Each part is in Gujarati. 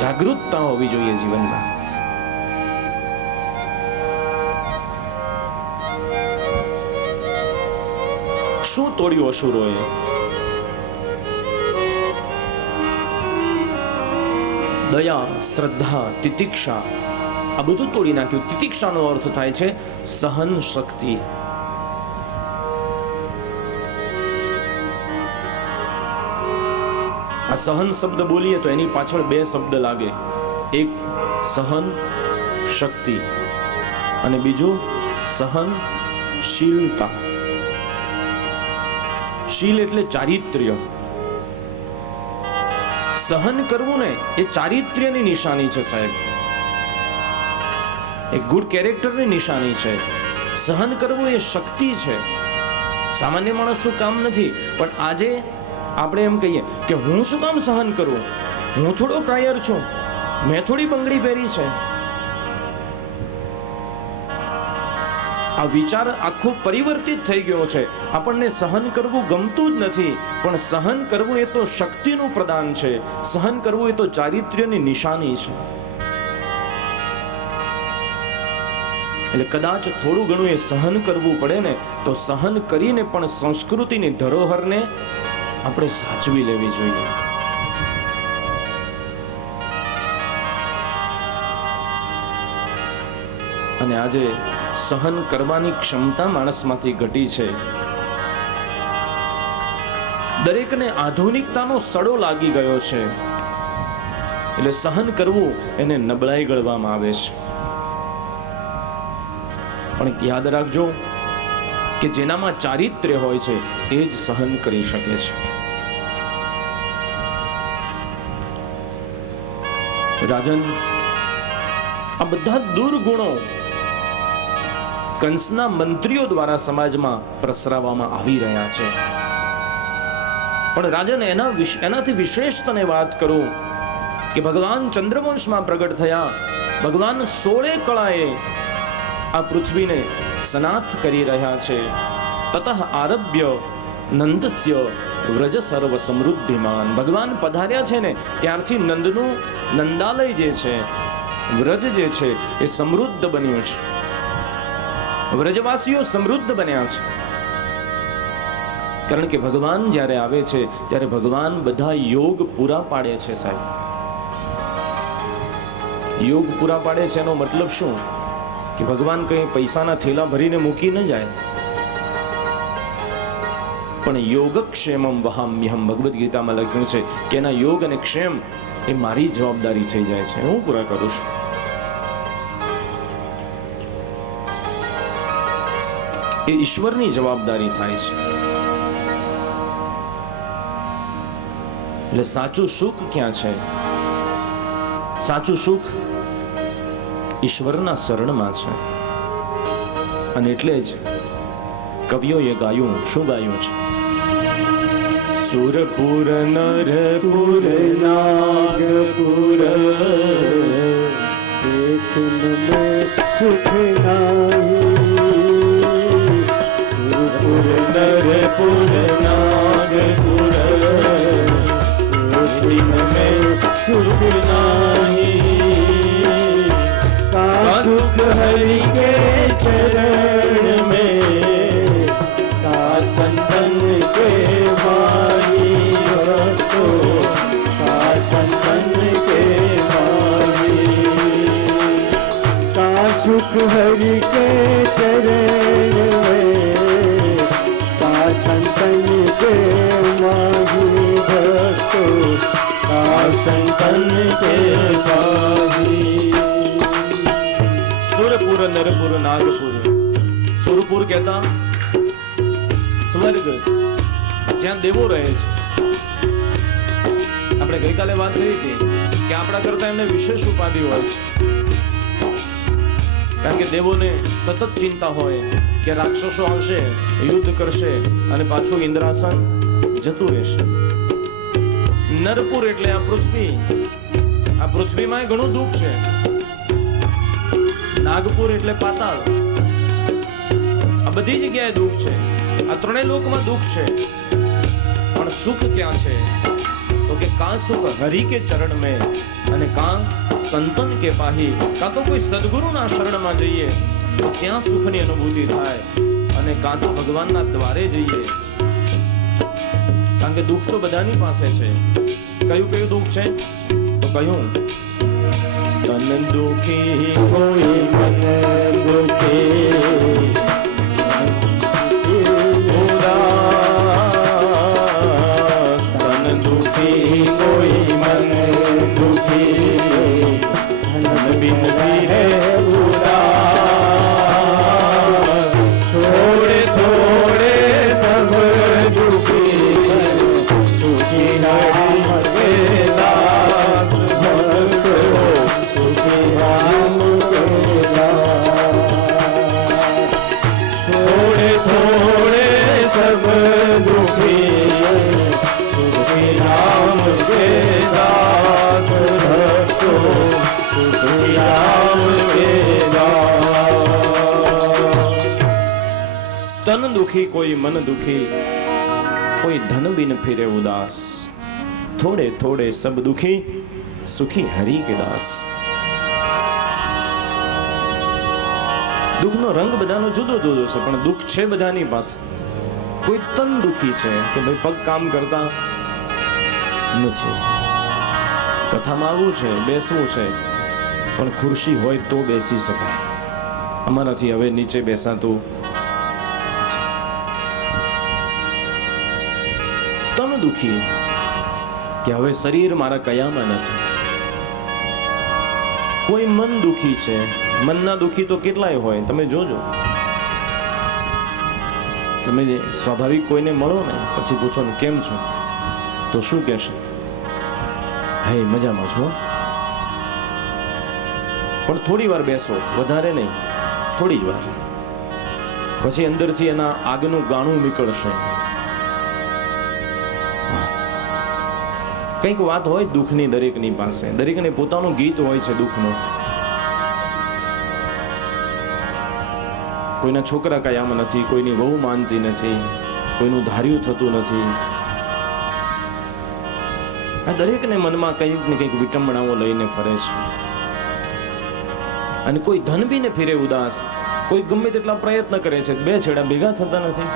જાગૃતતા હોવી જોઈએ જીવનમાં. શું તોડ્યું અસુરોએ? દયા, શ્રદ્ધા, તિતિક્ષા, આ બધું તોડી નાખ્યું. તિતિક્ષાનો અર્થ થાય છે સહન શક્તિ. આ સહન શબ્દ બોલીએ તો એની પાછળ બે શબ્દ લાગે. એક સહન શક્તિ અને બીજું સહનશીલતા. શીલ એટલે ચારિત્ર્ય. સહન કરવું ને એ ચારિત્ર્યની નિશાની છે સાહેબ, એક ગુડ કેરેક્ટરની નિશાની છે. સહન કરવું એ શક્તિ છે. સામાન્ય માણસનું કામ નથી. પણ આજે આપણે એમ કહીએ કે હું શું કામ સહન કરું, હું થોડો કાયર છું, મેં થોડી બંગડી પહેરી છે. આ વિચાર આખો પરિવર્તિત થઈ ગયો છે. આપણને સહન કરવું ગમતું જ નથી. પણ સહન કરવું એ તો શક્તિનું પ્રદાન છે. સહન કરવું એ તો ચારિત્ર્યની નિશાની છે. એટલે કદાચ થોડું ઘણું એ સહન કરવું પડે ને, તો સહન કરીને પણ સંસ્કૃતિની ધરોહરને આપણે સાચવી લેવી જોઈએ. અને આજે સહન કરવાની ક્ષમતા માણસમાંથી ઘટી છે. દરેકને આધુનિકતાનો સડો લાગી ગયો છે. એટલે સહન કરવું એને નબળાઈ ગણવામાં આવે છે. પણ યાદ રાખજો કે જેનામાં ચારિત્ર્ય હોય છે એ જ સહન કરી શકે છે. રાજન, આ બધા દુર્ગુણો કંસના મંત્રીઓ દ્વારા સમાજમાં પ્રસરાવવામાં આવી રહ્યા છે. પણ રાજન, એનાથી વિશેષ તને વાત કરું કે ભગવાન ચંદ્રવંશમાં પ્રગટ થયા. ભગવાન 16 કળાએ આ પૃથ્વીને સનાથ કરી રહ્યા છે. તતઃ આરભ્ય નંદસ્ય વ્રજ સર્વ સમૃદ્ધિમાન. ભગવાન પધાર્યા છે ને ત્યારથી નંદનું નંદાલય જે છે, વ્રજ જે છે એ સમૃદ્ધ બન્યું છે. વ્રજવાસીઓ સમૃદ્ધ બન્યા છે. કારણ કે ભગવાન જ્યારે આવે છે ત્યારે ભગવાન બધા યોગ પૂરા પાડે છે સાહેબ. યોગ પૂરા પાડે છે એનો મતલબ શું? કે ભગવાન કઈ પૈસાના થેલા ભરીને મૂકી ન જાય. પણ યોગક્ષેમમ વહામ્યહમ, ભગવદ્ ગીતામાં લખ્યું છે કે એના યોગ અને ક્ષેમ એ મારી જવાબદારી થઈ જાય છે, હું પૂરા કરું છું. એ ઈશ્વરની જવાબદારી થાય છે. એટલે સાચું સુખ ક્યાં છે? સાચું સુખ ઈશ્વરના શરણમાં છે. અને એટલે જ કવિઓએ ગાયું, શું ગાયું છે? સુરપુર નરપુર નાગપુર એક નમે સુખ નાહી. સુરપુર નરપુર નાગપુર એક નમે સુખ નાહી. का सुख हरि के चरण में, का संतन के माही भक्तो, का संतन के माही. का सुख हरि के चरण में, का संतन के माही भक्तो, का संतन के माही. સુરપુર નરપુર નાગપુર. સુરપુર કહેતા સ્વર્ગ, જ્યાં દેવો રહે છે. આપણે ગઈકાલે વાત કરી હતી કે આપણા કરતા એમને વિશેષ ઉપાધિ હોય છે. કારણ કે દેવોને સતત ચિંતા હોય કે રાક્ષસો આવશે, યુદ્ધ કરશે અને પાછું ઇન્દ્રાસન જતું રહેશે. નરપુર એટલે આ પૃથ્વી. આ પૃથ્વીમાં ઘણું દુઃખ છે. નાગપુર એટલે પાતાળ. આ બધી જગ્યાએ દુઃખ છે. આ ત્રણેય લોકમાં દુઃખ છે. પણ સુખ ક્યાં છે? તો तो કે કા સુખ હરિ કે ચરણ में અને કા સંતન કે પાહી, કા તો કોઈ સદગુરુના શરણમાં જઈએ તો ત્યાં સુખની અનુભૂતિ થાય, અને કા તો ભગવાનના દ્વારે જઈએ, કારણ કે દુઃખ તો બધાની પાસે છે. કયું કયું દુઃખ છે? તો કયું તન દુઃખી કોઈ મન દુઃખી, ઉદાસ તન દુઃખી કોઈ મન દુઃખી, મન બિન ફિરે ઉદાસ, થોડે થોડે સબ દુઃખી, સુખી હરિ કે દાસ ભક્તો, સુખી રામ કે દાસ, થોડે થોડે સબ દુઃખી, સુખી રામ કે દાસ ભક્તો, સુખી રામ કે દાસ. તન દુખી કોઈ મન દુખી, કોઈ ધન બિન ફિરે ઉદાસ, થોડે થોડે સબ દુખી, સુખી હરિ કે દાસ. દુઃખનો રંગ બધાનો જુદો જુદો છે, પણ દુઃખ છે બધાની પાસે. કોઈ તન દુખી છે કે ભાઈ પગ કામ કરતા નથી, કથામાં આવવું છે, બેસવું છે, પણ ખુરશી હોય તો બેસી શકાય, અમારાથી હવે નીચે બેસાતું. તન દુખી કે હવે શરીર મારા કયામાં નથી. કોઈ મન દુખી છે. મનના દુખી તો કેટલાય હોય, તમે જોજો. તમે જે સ્વાભાવિક કોઈને મળો ને, પછી પૂછો ને કેમ છો, તો શું કહેશે? હે મજામાં છો. પણ થોડી વાર બેસો, વધારે નહીં, થોડી જ વાર, પછી અંદરથી એના આગનું ગાણું નીકળશે. કંઈક વાત હોય દુઃખની દરેકની પાસે, દરેકને પોતાનું ગીત હોય છે દુઃખનું. કોઈના છોકરા કયામાં નથી, કોઈની વહુ માનતી નથી, કોઈનું ધાર્યું થતું નથી. આ દરેકને મનમાં કંઈક ને કંઈક વિટંબણાઓ લઈને ફરે છે. અને કોઈ ધન બી ને ફિરે ઉદાસ, કોઈ ગમે તેટલા પ્રયત્ન કરે છે, બે છેડા ભેગા થતા નથી.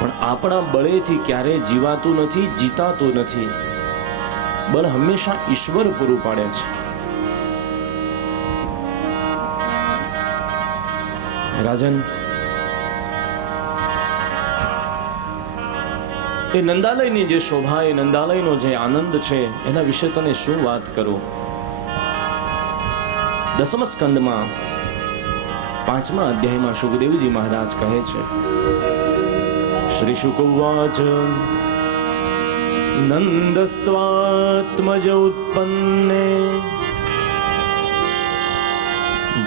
પણ આપણા બળેથી ક્યારેય જીવાતું નથી, જીતાતું નથી. બળ હંમેશા ઈશ્વર પૂરું પાડે છે. રાજન, એ નંદાલયની જે શોભા, એ નંદાલયનો જે આનંદ છે, એના વિશે તને શું વાત કરું. દસમ સ્કંદમાં 5મા અધ્યાયમાં સુખદેવજી મહારાજ કહે છે, શ્રી શુક ઉવાચ નંદસ્ત્વાત્મજ ઉત્પન્ને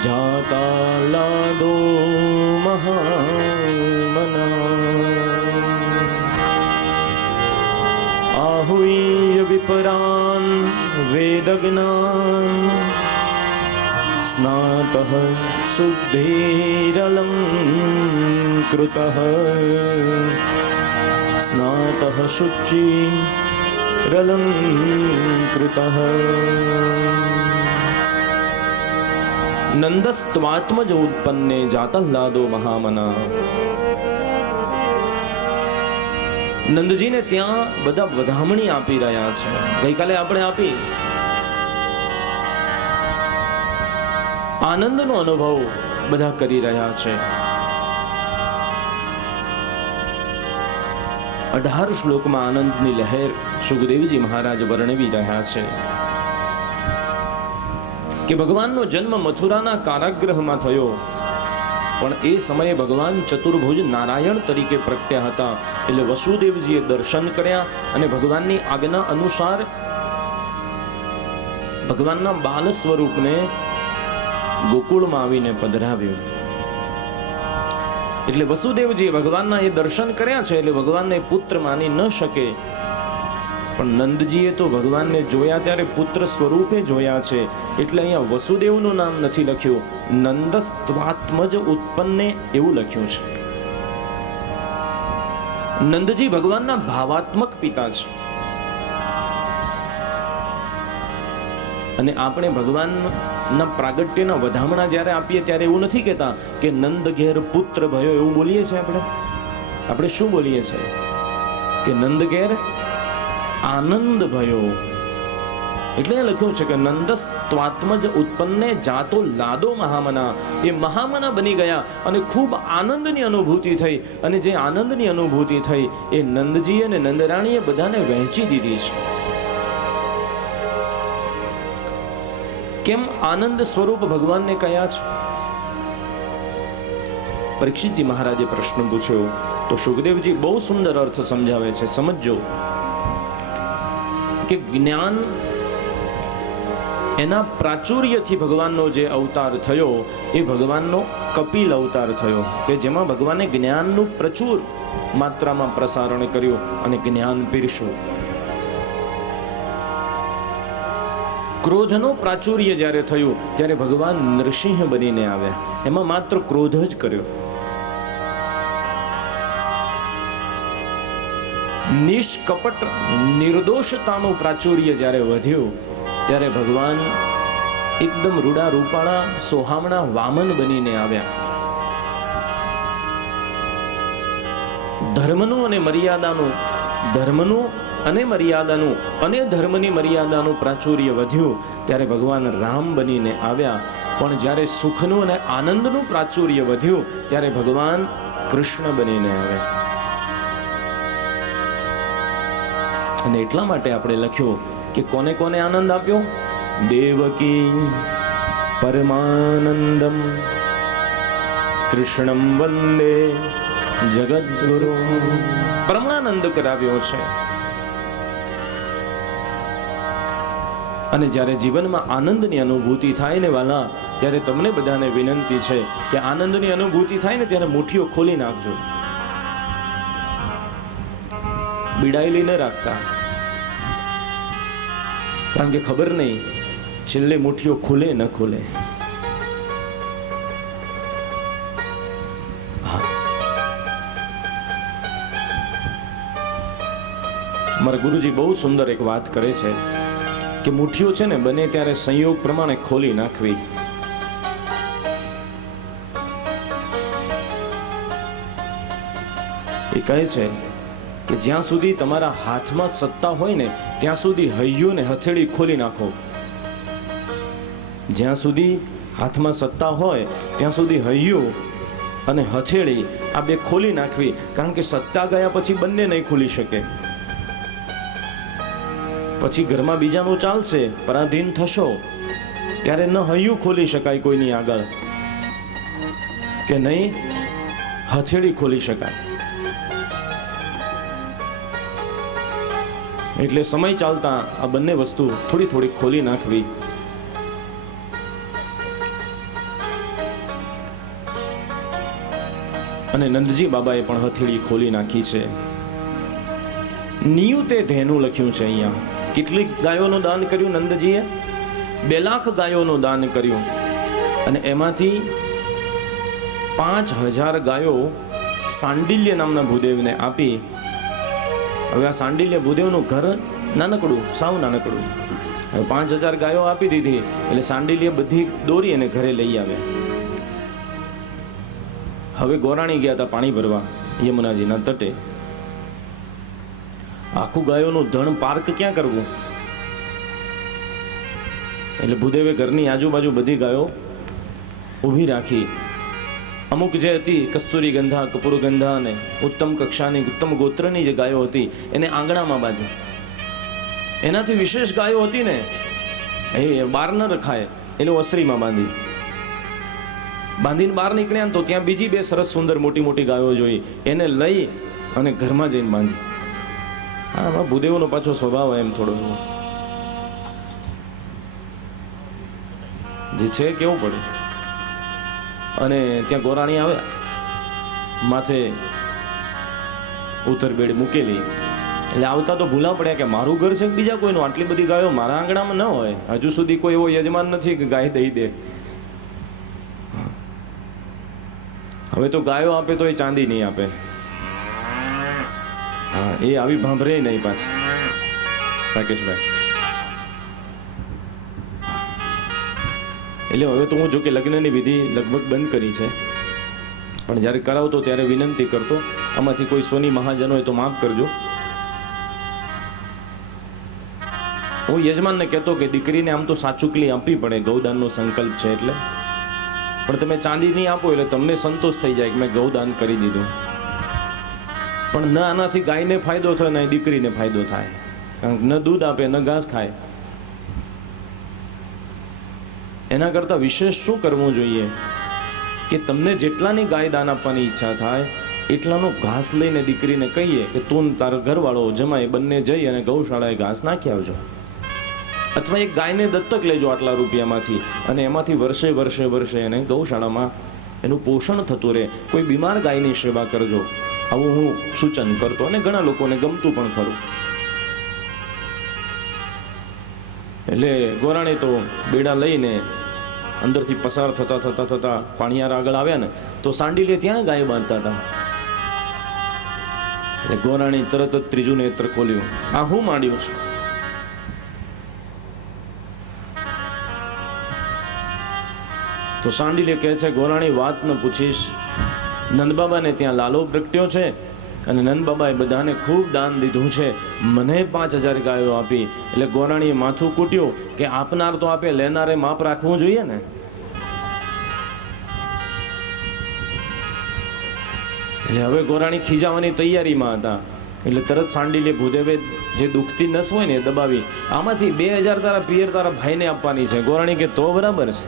જાતા લાદો મહામના, આહુય વિપરાન વેદજ્ઞાન, સ્નાતઃ શુદ્ધિરલંકૃતઃ, સ્નાતઃ શુચિરલંકૃતઃ. નંદસ્ત્વાત્મજ ઉત્પન્ને જાતઃલાદો મહામના. નંદજીને ત્યાં બધા વધામણી આપી રહ્યા છે. ગઈકાલે આપણે આપી. આનંદનો અનુભવ બધા કરી રહ્યા છે. 18 શ્લોકમાં આનંદની લહેર સુખદેવજી મહારાજ વર્ણવી રહ્યા છે કે ભગવાનનો જન્મ મથુરાના કારાગૃહમાં થયો, પણ એ સમયે ભગવાન ચતુર્ભુજ નારાયણ તરીકે પ્રગટ્યા હતા. એટલે વસુદેવજીએ દર્શન કર્યા અને ભગવાનની આજ્ઞા અનુસાર ભગવાનના બાલ સ્વરૂપને ગોકુળમાં આવીને પધરાવ્યું. એટલે વસુદેવજીએ ભગવાનના એ દર્શન કર્યા છે, એટલે ભગવાનને પુત્ર માની ન શકે. પણ નંદજીએ તો ભગવાનને જોયા ત્યારે પુત્ર સ્વરૂપે જોયા છે, એટલે અહીંયા વસુદેવનું નામ નથી લખ્યું, નંદસ્ત્વાત્મજ ઉત્પન્ને એવું લખ્યું છે. નંદજી ભગવાનના ભાવાત્મક પિતા છે. અને આપણે ભગવાનના પ્રાગટ્યના વધામણા જ્યારે આપીએ ત્યારે એવું નથી કહેતા કે નંદ ઘેર પુત્ર ભયો, એવું બોલીએ છીએ આપણે શું બોલીએ છીએ કે નંદ ઘેર આનંદ ભયો. એટલે લખ્યું છે કે નંદસ્ત્વાત્મજ ઉત્પન્ને જાતો લાદો મહામના. એ મહામના બની ગયા અને ખૂબ આનંદની અનુભૂતિ થઈ. અને જે આનંદની અનુભૂતિ થઈ એ નંદજી અને નંદરાણીએ બધાને વહેંચી દીધી છે. કેમ આનંદ સ્વરૂપ ભગવાનને કયા છે? પરીક્ષિતજી મહારાજે પ્રશ્ન પૂછ્યો તો સુખદેવજી બહુ સુંદર અર્થ સમજાવે છે. સમજો કે જ્ઞાન એના પ્રાચુર્યથી ભગવાનનો જે અવતાર થયો એ ભગવાનનો કપિલ અવતાર થયો, કે જેમાં ભગવાને જ્ઞાનનું પ્રચુર માત્રામાં પ્રસારણ કર્યું અને જ્ઞાન પીરસ્યું. ક્રોધનો પ્રાચુર્ય જ્યારે થયું ત્યારે ભગવાન નરસિંહ બનીને આવ્યા. એમાં માત્ર ક્રોધ જ કર્યો. નિષ્કપટ નિર્દોષતાનું પ્રાચુર્ય જ્યારે વધ્યું ત્યારે ભગવાન એકદમ રૂડા રૂપાળા સોહામણા વામન બનીને આવ્યા. ધર્મનું અને મર્યાદાનું અને ધર્મની મર્યાદાનું પ્રાચુર્ય વધ્યું ત્યારે ભગવાન રામ બનીને આવ્યા. પણ જ્યારે સુખનું અને આનંદનું પ્રાચુર્ય વધ્યું ત્યારે ભગવાન કૃષ્ણ બનીને આવ્યા. અને એટલા માટે આપણે લખ્યું કે કોને કોને આનંદ આપ્યો? દેવકી પરમાનંદમ કૃષ્ણમ વંદે જગદ્ગુરુ. પરમાનંદ કરાવ્યો છે. અને જ્યારે જીવનમાં આનંદની અનુભૂતિ થાય ને વાલા, ત્યારે તમને બધાને વિનંતી છે કે આનંદની અનુભૂતિ થાય ને ત્યારે મુઠ્ઠીઓ ખોલી નાખજો. બીડાયેલી ન રાખતા, કારણ કે ખબર નહીં છેલ્લે મુઠ્ઠીઓ ખુલે ન ખુલે. મારા ગુરુજી બહુ સુંદર એક વાત કરે છે કે મુઠ્ઠીઓ છે ને બને ત્યારે સંયોગ પ્રમાણે ખોલી નાખવી. એ કહે છે કે જ્યાં સુધી તમારા હાથમાં સત્તા હોય ને ત્યાં સુધી હૈયું ને હથેળી ખોલી નાખો. જ્યાં સુધી હાથમાં સત્તા હોય ત્યાં સુધી હૈયું અને હથેળી આ બે ખોલી નાખવી, કારણ કે સત્તા ગયા પછી બંને નહીં ખુલી શકે. પછી ઘરમાં બીજાનું ચાલશે, પરાધીન થશો ત્યારે ન હૈયું ખોલી શકાય કોઈની આગળ, કે નહીં હથેળી ખોલી શકાય. એટલે સમય ચાલતા આ બંને વસ્તુ થોડી થોડી ખોલી નાખવી. અને નંદજી બાબાએ પણ હથેળી ખોલી નાખી છે. નિયુતે ધેનું લખ્યું છે અહીંયા. કેટલીક ગાયોનું દાન કર્યું નંદજીએ? 2 લાખ ગાયોનું દાન કર્યું. અને એમાંથી 5000 ગાયો સાંડિલ્ય નામના ભૂદેવને આપી. હવે આ સાંડિલ્ય ભૂદેવનું ઘર નાનકડું, સાવ નાનકડું. હવે 5000 ગાયો આપી દીધી એટલે સાંડિલ્ય બધી દોરી અને ઘરે લઈ આવ્યા. હવે ગોરાણી ગયા હતા પાણી ભરવા યમુનાજીના તટે. આખું ગાયોનું ધણ પાર્ક ક્યાં કરવું? એટલે ભૂદેવે ઘરની આજુબાજુ બધી ગાયો ઊભી રાખી. અમુક જે હતી કસ્તુરી ગંધા, કપૂર ગંધા અને ઉત્તમ કક્ષાની ઉત્તમ ગોત્રની જે ગાયો હતી એને આંગણામાં બાંધી. એનાથી વિશેષ ગાયો હતી ને એ બહાર ન રખાય એટલે ઓસરીમાં બાંધી. બાંધીને બહાર નીકળ્યા તો ત્યાં બીજી 2 સરસ સુંદર મોટી મોટી ગાયો જોઈ, એને લઈ અને ઘરમાં જઈને બાંધી. હા, ભૂદેવનો પાછો સ્વભાવ એમ થોડો જે છે કેવું પડે. અને ત્યાં ગોરાણી આવ્યા, માથે ઉત્તરબેડ મૂકેલી. એટલે આવતા તો ભૂલા પડ્યા કે મારું ઘર છે બીજા કોઈનું? આટલી બધી ગાયો મારા આંગણામાં ન હોય. હજુ સુધી કોઈ એવો યજમાન નથી કે ગાય દઈ દે. હવે તો ગાયો આપે તો એ ચાંદી નહીં આપે. હા, એ આવી ભાંભરે નહીં પાછી રાકેશભાઈ. એટલે હવે તો હું જો કે લગ્નની વિધિ લગભગ બંધ કરી છે, પણ જ્યારે કરાવતો ત્યારે વિનંતી કરતો, આમાંથી કોઈ સોની મહાજન હોય તો માફ કરજો. હું યજમાનને કહેતો કે દીકરીને આમ તો સાચુકલી આપવી પડે, ગૌદાનનો સંકલ્પ છે એટલે, પણ તમે ચાંદી નહીં આપો એટલે તમને સંતોષ થઈ જાય કે મેં ગૌદાન કરી દીધું. પણ ન આનાથી ગાયને ફાયદો થાય, ન દીકરીને ફાયદો થાય, કારણ કે ન દૂધ આપે ન ઘાસ ખાય. એના કરતાં વિશેષ શું કરવું જોઈએ કે તમને જેટલાની ગાય દાન આપવાની ઈચ્છા થાય એટલાનો ઘાસ લઈને દીકરીને કહીએ કે તું તારા ઘરવાળો જમાય બંને જઈ અને ગૌશાળાએ ઘાસ નાખી આવજો, અથવા એક ગાયને દત્તક લેજો આટલા રૂપિયામાંથી, અને એમાંથી વર્ષે વર્ષે વર્ષે એને ગૌશાળામાં એનું પોષણ થતું રહે. કોઈ બીમાર ગાયની સેવા કરજો, આવું હું સૂચન કરતો, અને ઘણા લોકોને ગમતું પણ ખરું. એટલે ગોરાણી તો બેડા લઈને અંદરથી પસાર થતા થતા થતા પાણીયાર આગળ આવ્યા ને તો સાંડીલે ત્યાં ગાય બાંધતા હતા. એટલે ગોરાણી તરત જ ત્રીજું નેત્ર ખોલ્યું, આ હું માંડ્યું છે? તો સાંડીલે કહે છે, ગોરાણી વાત ન પૂછીશ, નંદબાબાને ત્યાં લાલો પ્રગટ્યો છે અને નંદબાબાએ બધાને ખૂબ દાન દીધું છે, મને 5000 ગાયો આપી. એટલે ગોરાણીએ માથું કૂટ્યું કે આપનાર તો આપે, લેનારે માપ રાખવું જોઈએ ને. એટલે હવે ગોરાણી ખીજાવાની તૈયારીમાં હતા, એટલે તરત સાંડીલે ભૂદેવે જે દુખતી નસ હોય ને એ દબાવી, આમાંથી 2000 તારા પિયર તારા ભાઈને આપવાની છે. ગોરાણી કે તો બરાબર છે,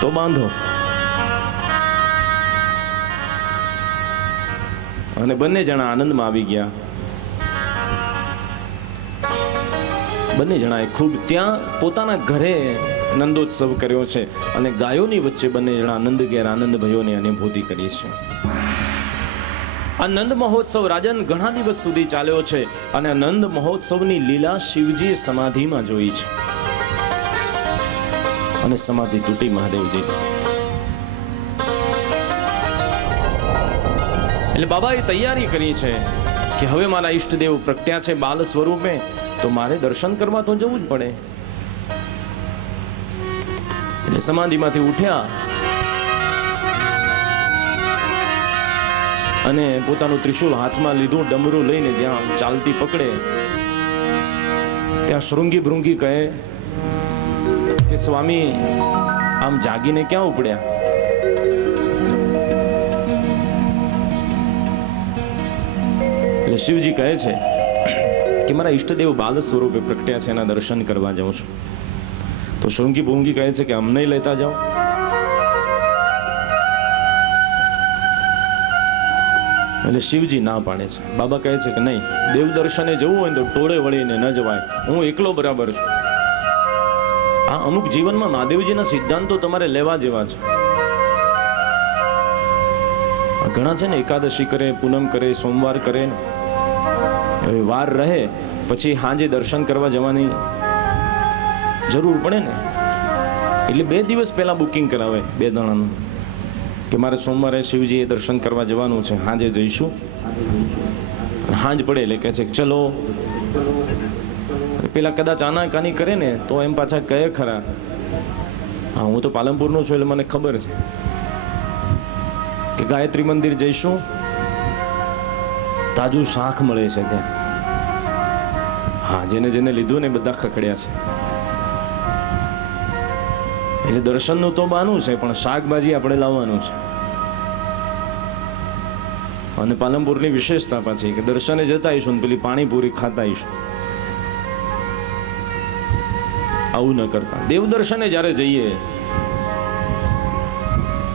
તો બાંધો. અને બંને જણા આનંદમાં આવી ગયા. બંને જણાએ ખૂબ ત્યાં પોતાના ઘરે નંદોત્સવ કર્યો છે, અને ગાયોની વચ્ચે બંને જણા આનંદ ઘેર આનંદ ભયોની અનુભૂતિ કરી છે. આ નંદ મહોત્સવ રાજન ઘણા દિવસ સુધી ચાલ્યો છે, અને નંદ મહોત્સવની લીલા શિવજીએ સમાધિમાં જોઈ છે, અને સમાધિ તૂટી મહાદેવજી. એટલે બાબાએ તૈયારી કરી છે કે હવે મારા ઈષ્ટદેવ પ્રગટ્યા છે બાલ સ્વરૂપે, તો મારે દર્શન કરવા તો જવું જ પડે. એટલે સમાધિમાંથી ઉઠ્યા અને પોતાનું ત્રિશુલ હાથમાં લીધું, ડમરું લઈને જ્યાં ચાલતી પકડે ત્યાં શૃંગી ભૃંગી કહે કે સ્વામી આમ જાગીને ક્યાં ઉપડ્યા? એટલે શિવજી કહે છે કે મારા ઈષ્ટદેવ બાલ સ્વરૂપે પ્રગટ્યા છે, એના દર્શન કરવા જાઉં છું. તો શૃંગી ભૃંગી કહે છે કે અમને લેતા જાઓ. એટલે શિવજી ના પાડે છે. બાબા કહે છે કે નહીં, દેવ દર્શને જવું હોય તો ટોળે વળીને ન જવાય, હું એકલો બરાબર છું. આ અમુક જીવનમાં મહાદેવજીના સિદ્ધાંતો તમારે લેવા જેવા છે. ઘણા છે ને એકાદશી કરે, પૂનમ કરે, સોમવાર કરે, હવે વાર રહે પછી સાંજે દર્શન કરવા જવાની જરૂર પડે ને, એટલે 2 દિવસ પહેલા બુકિંગ કરાવે 2 જણાનું કે મારે સોમવારે શિવજીએ દર્શન કરવા જવાનું છે, સાંજે જઈશું. સાંજ પડે એટલે કહે છે ચલો. પેલા કદાચ આનાકાની કરે ને તો એમ પાછા કહે ખરા, હા હું તો પાલનપુરનો છું એટલે મને ખબર છે કે ગાયત્રી મંદિર જઈશું, તાજું શાક મળે છે ત્યાં. હા, જેને જેને લીધું ને બધા ખખડ્યા છે. એટલે દર્શનનું તો બાનું છે, પણ શાકભાજી આપણે લાવવાનું છે. અને પાલનપુરની વિશેષતા પાછી કે દર્શને જતા આવીશું ને પેલી પાણીપુરી ખાતા આવીશું. આવું ન કરતા. દેવ દર્શને જ્યારે જઈએ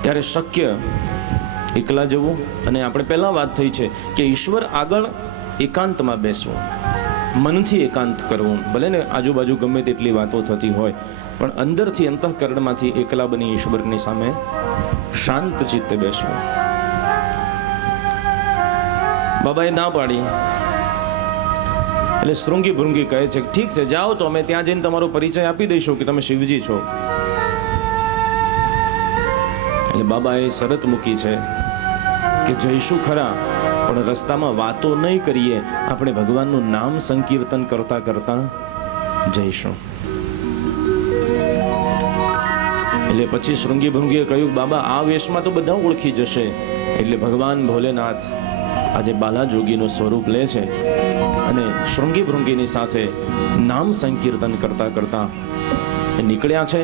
ત્યારે શક્ય એકલા જવું, અને આપણે પહેલા વાત થઈ છે કે ઈશ્વર આગળ એકાંતમાં બેસવું, મનથી એકાંત કરવું. ભલે ને આજુબાજુ ગમે તેટલી વાતો થતી હોય, પણ અંદરથી અંતઃકરણમાંથી એકલા બની ઈશ્વરની સામે શાંત ચિત્તે બેસવું. બાબાએ ના પાડી. એટલે શૃંગી ભૃંગી કહે છે ઠીક છે જાઓ, તો અમે ત્યાં જઈને તમારો પરિચય આપી દઈશું કે તમે શિવજી છો. એટલે બાબાએ શરત મૂકી છે કે જઈશું ખરા પણ રસ્તામાં વાતો નહીં કરીએ, આપણે ભગવાનનું નામ સંકીર્તન કરતા કરતા જઈશું. એટલે પછી શૃંગી ભૃંગીએ કહ્યું, બાબા આ વેશમાં તો બધા ઓળખી જશે. એટલે ભગવાન ભોલેનાથ આજે બાલા જોગીનું સ્વરૂપ લે છે અને શૃંગી ભૃંગીની સાથે નામ સંકીર્તન કરતા કરતા નીકળ્યા છે.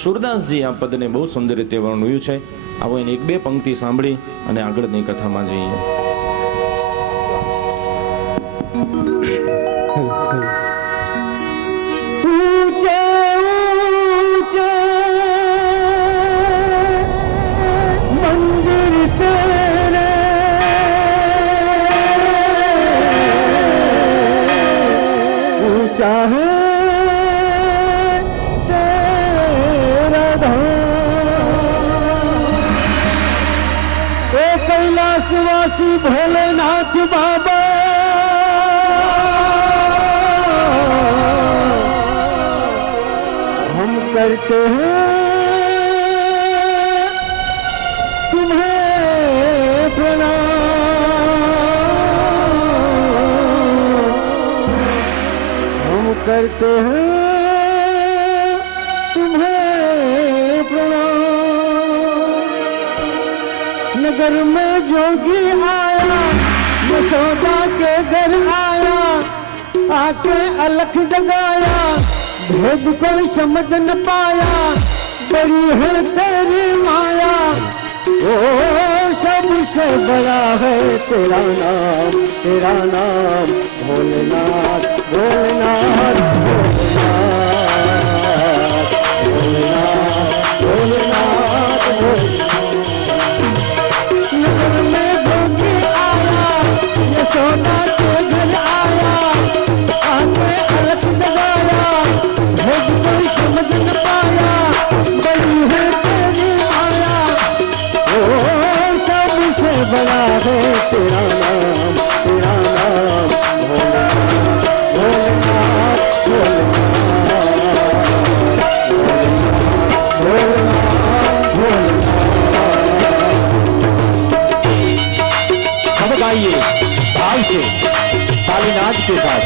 સુરદાસજી આ પદને બહુ સુંદર રીતે વર્ણવ્યું છે. આવો એની એક બે પંક્તિ સાંભળી અને આગળની કથામાં જઈએ. कैलाशवासी भोलेनाथ बाबा हम करते हैं तुम्हें प्रणाम, हम करते हैं तुम्हें प्रणाम. नगर में जोगी आया, यशोदा के घर आया, आके अलख जगाया, भेद कोई समझ न पाया, बड़ी है तेरी माया, ओ सबसे बड़ा है तेरा नाम, तेरा नाम भोलेनाथ, भोलेनाथ, भोलेनाथ, भोलेनाथ, भोलेनाथ. यशोदा के घर आया, आके अलख जगाया, भेद कोई समझ न पाया, बड़ी है तेरी माया, ओ सबसे बड़ा है तेरा नाम, तेरा नाम भोलेनाथ, भोलेनाथ, भोलेनाथ, भोलेनाथ, भोलेनाथ. सब गाइए भाव से तालीनाद के साथ.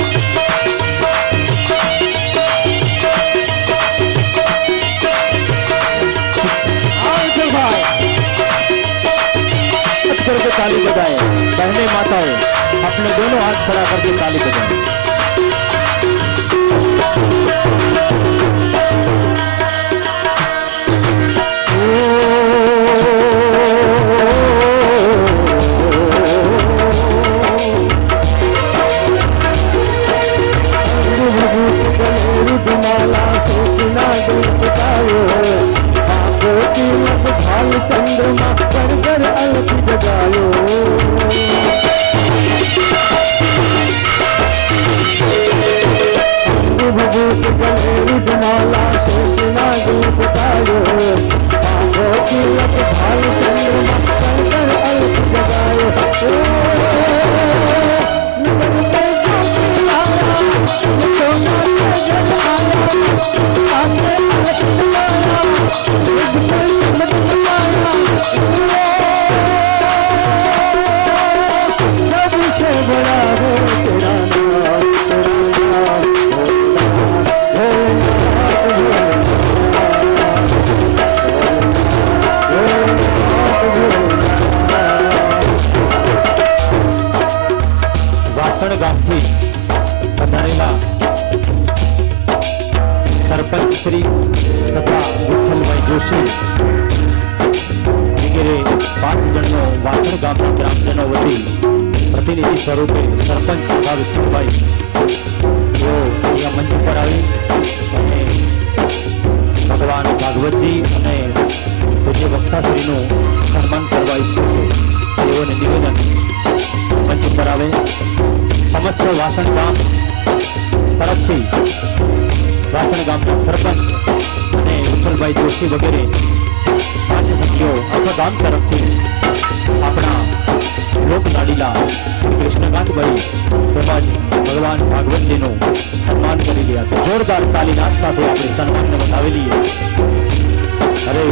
भाई करके ताली बजाएं, बहने माताएं अपने दोनों हाथ खड़ा करके ताली बजाएं. चंद्रमा पर कर अलग जगायो, भूत गले रुदमाला से सुना दीप गायो, आंखों की लग भाल चंद्रमा पर कर अलग जगायो. नगर पे जोगी आया, सोना के घर आया, आके अलग जगाया, कोई समझ न पाया, सबसे बड़ा है तेरा नाम, तेरा વાસણ ગામથી પધારેલા સરપંચ શ્રી તથા વિઠ્ઠલભાઈ જોશી વગેરે 5 જણનો વાસણ ગામના ગ્રામજનો વતી પ્રતિનિધિ સ્વરૂપે સરપંચ તથા વિઠ્ઠલભાઈ તેઓ અહીંયા મંચ પર આવી અને ભગવાન ભાગવતજી અને પૂજ્ય વક્તાશ્રીનું સન્માન કરવા ઈચ્છે છે. તેઓને નિવેદન મંચ પર આવે. સમસ્ત વાસણ ગામ તરફથી વાસણ ગામના સરપંચ અને વિઠ્ઠલભાઈ જોશી વગેરે 5 સભ્યો આખા ગામ તરફથી આપણા લોકલાડીલા શ્રી કૃષ્ણકાંતભાઈ તેમજ ભગવાન ભાગવતજીનું સન્માન કરી રહ્યા છે. જોરદાર તાલીનાદ સાથે આપણે સન્માનને વધાવી લઈએ. હરે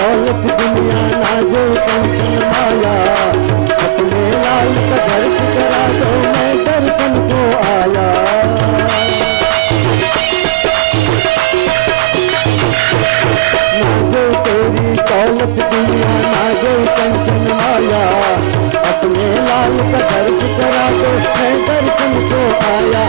दौलत दुनिया ना जो कंचन माया, अपने लाल का दर्श करा दो मैं दर्शन को आया। ना जो तेरी दौलत दुनिया ना जो कंचन माया, अपने लाल का दर्श करा दो मैं दर्शन को आया।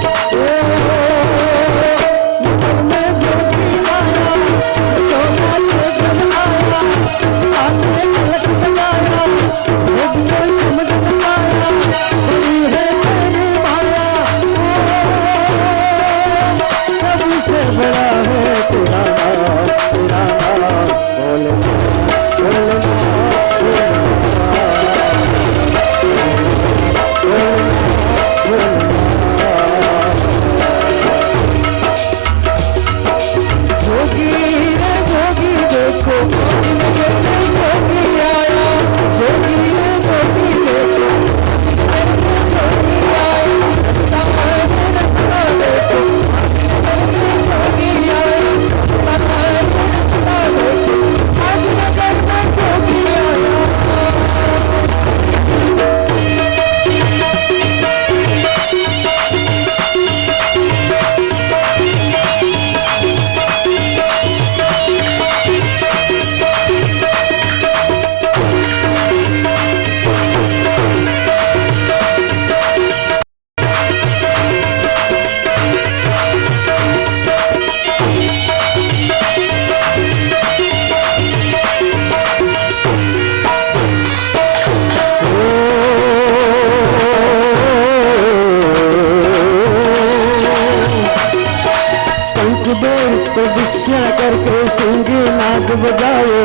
करके सिंगी नाद बजाओ,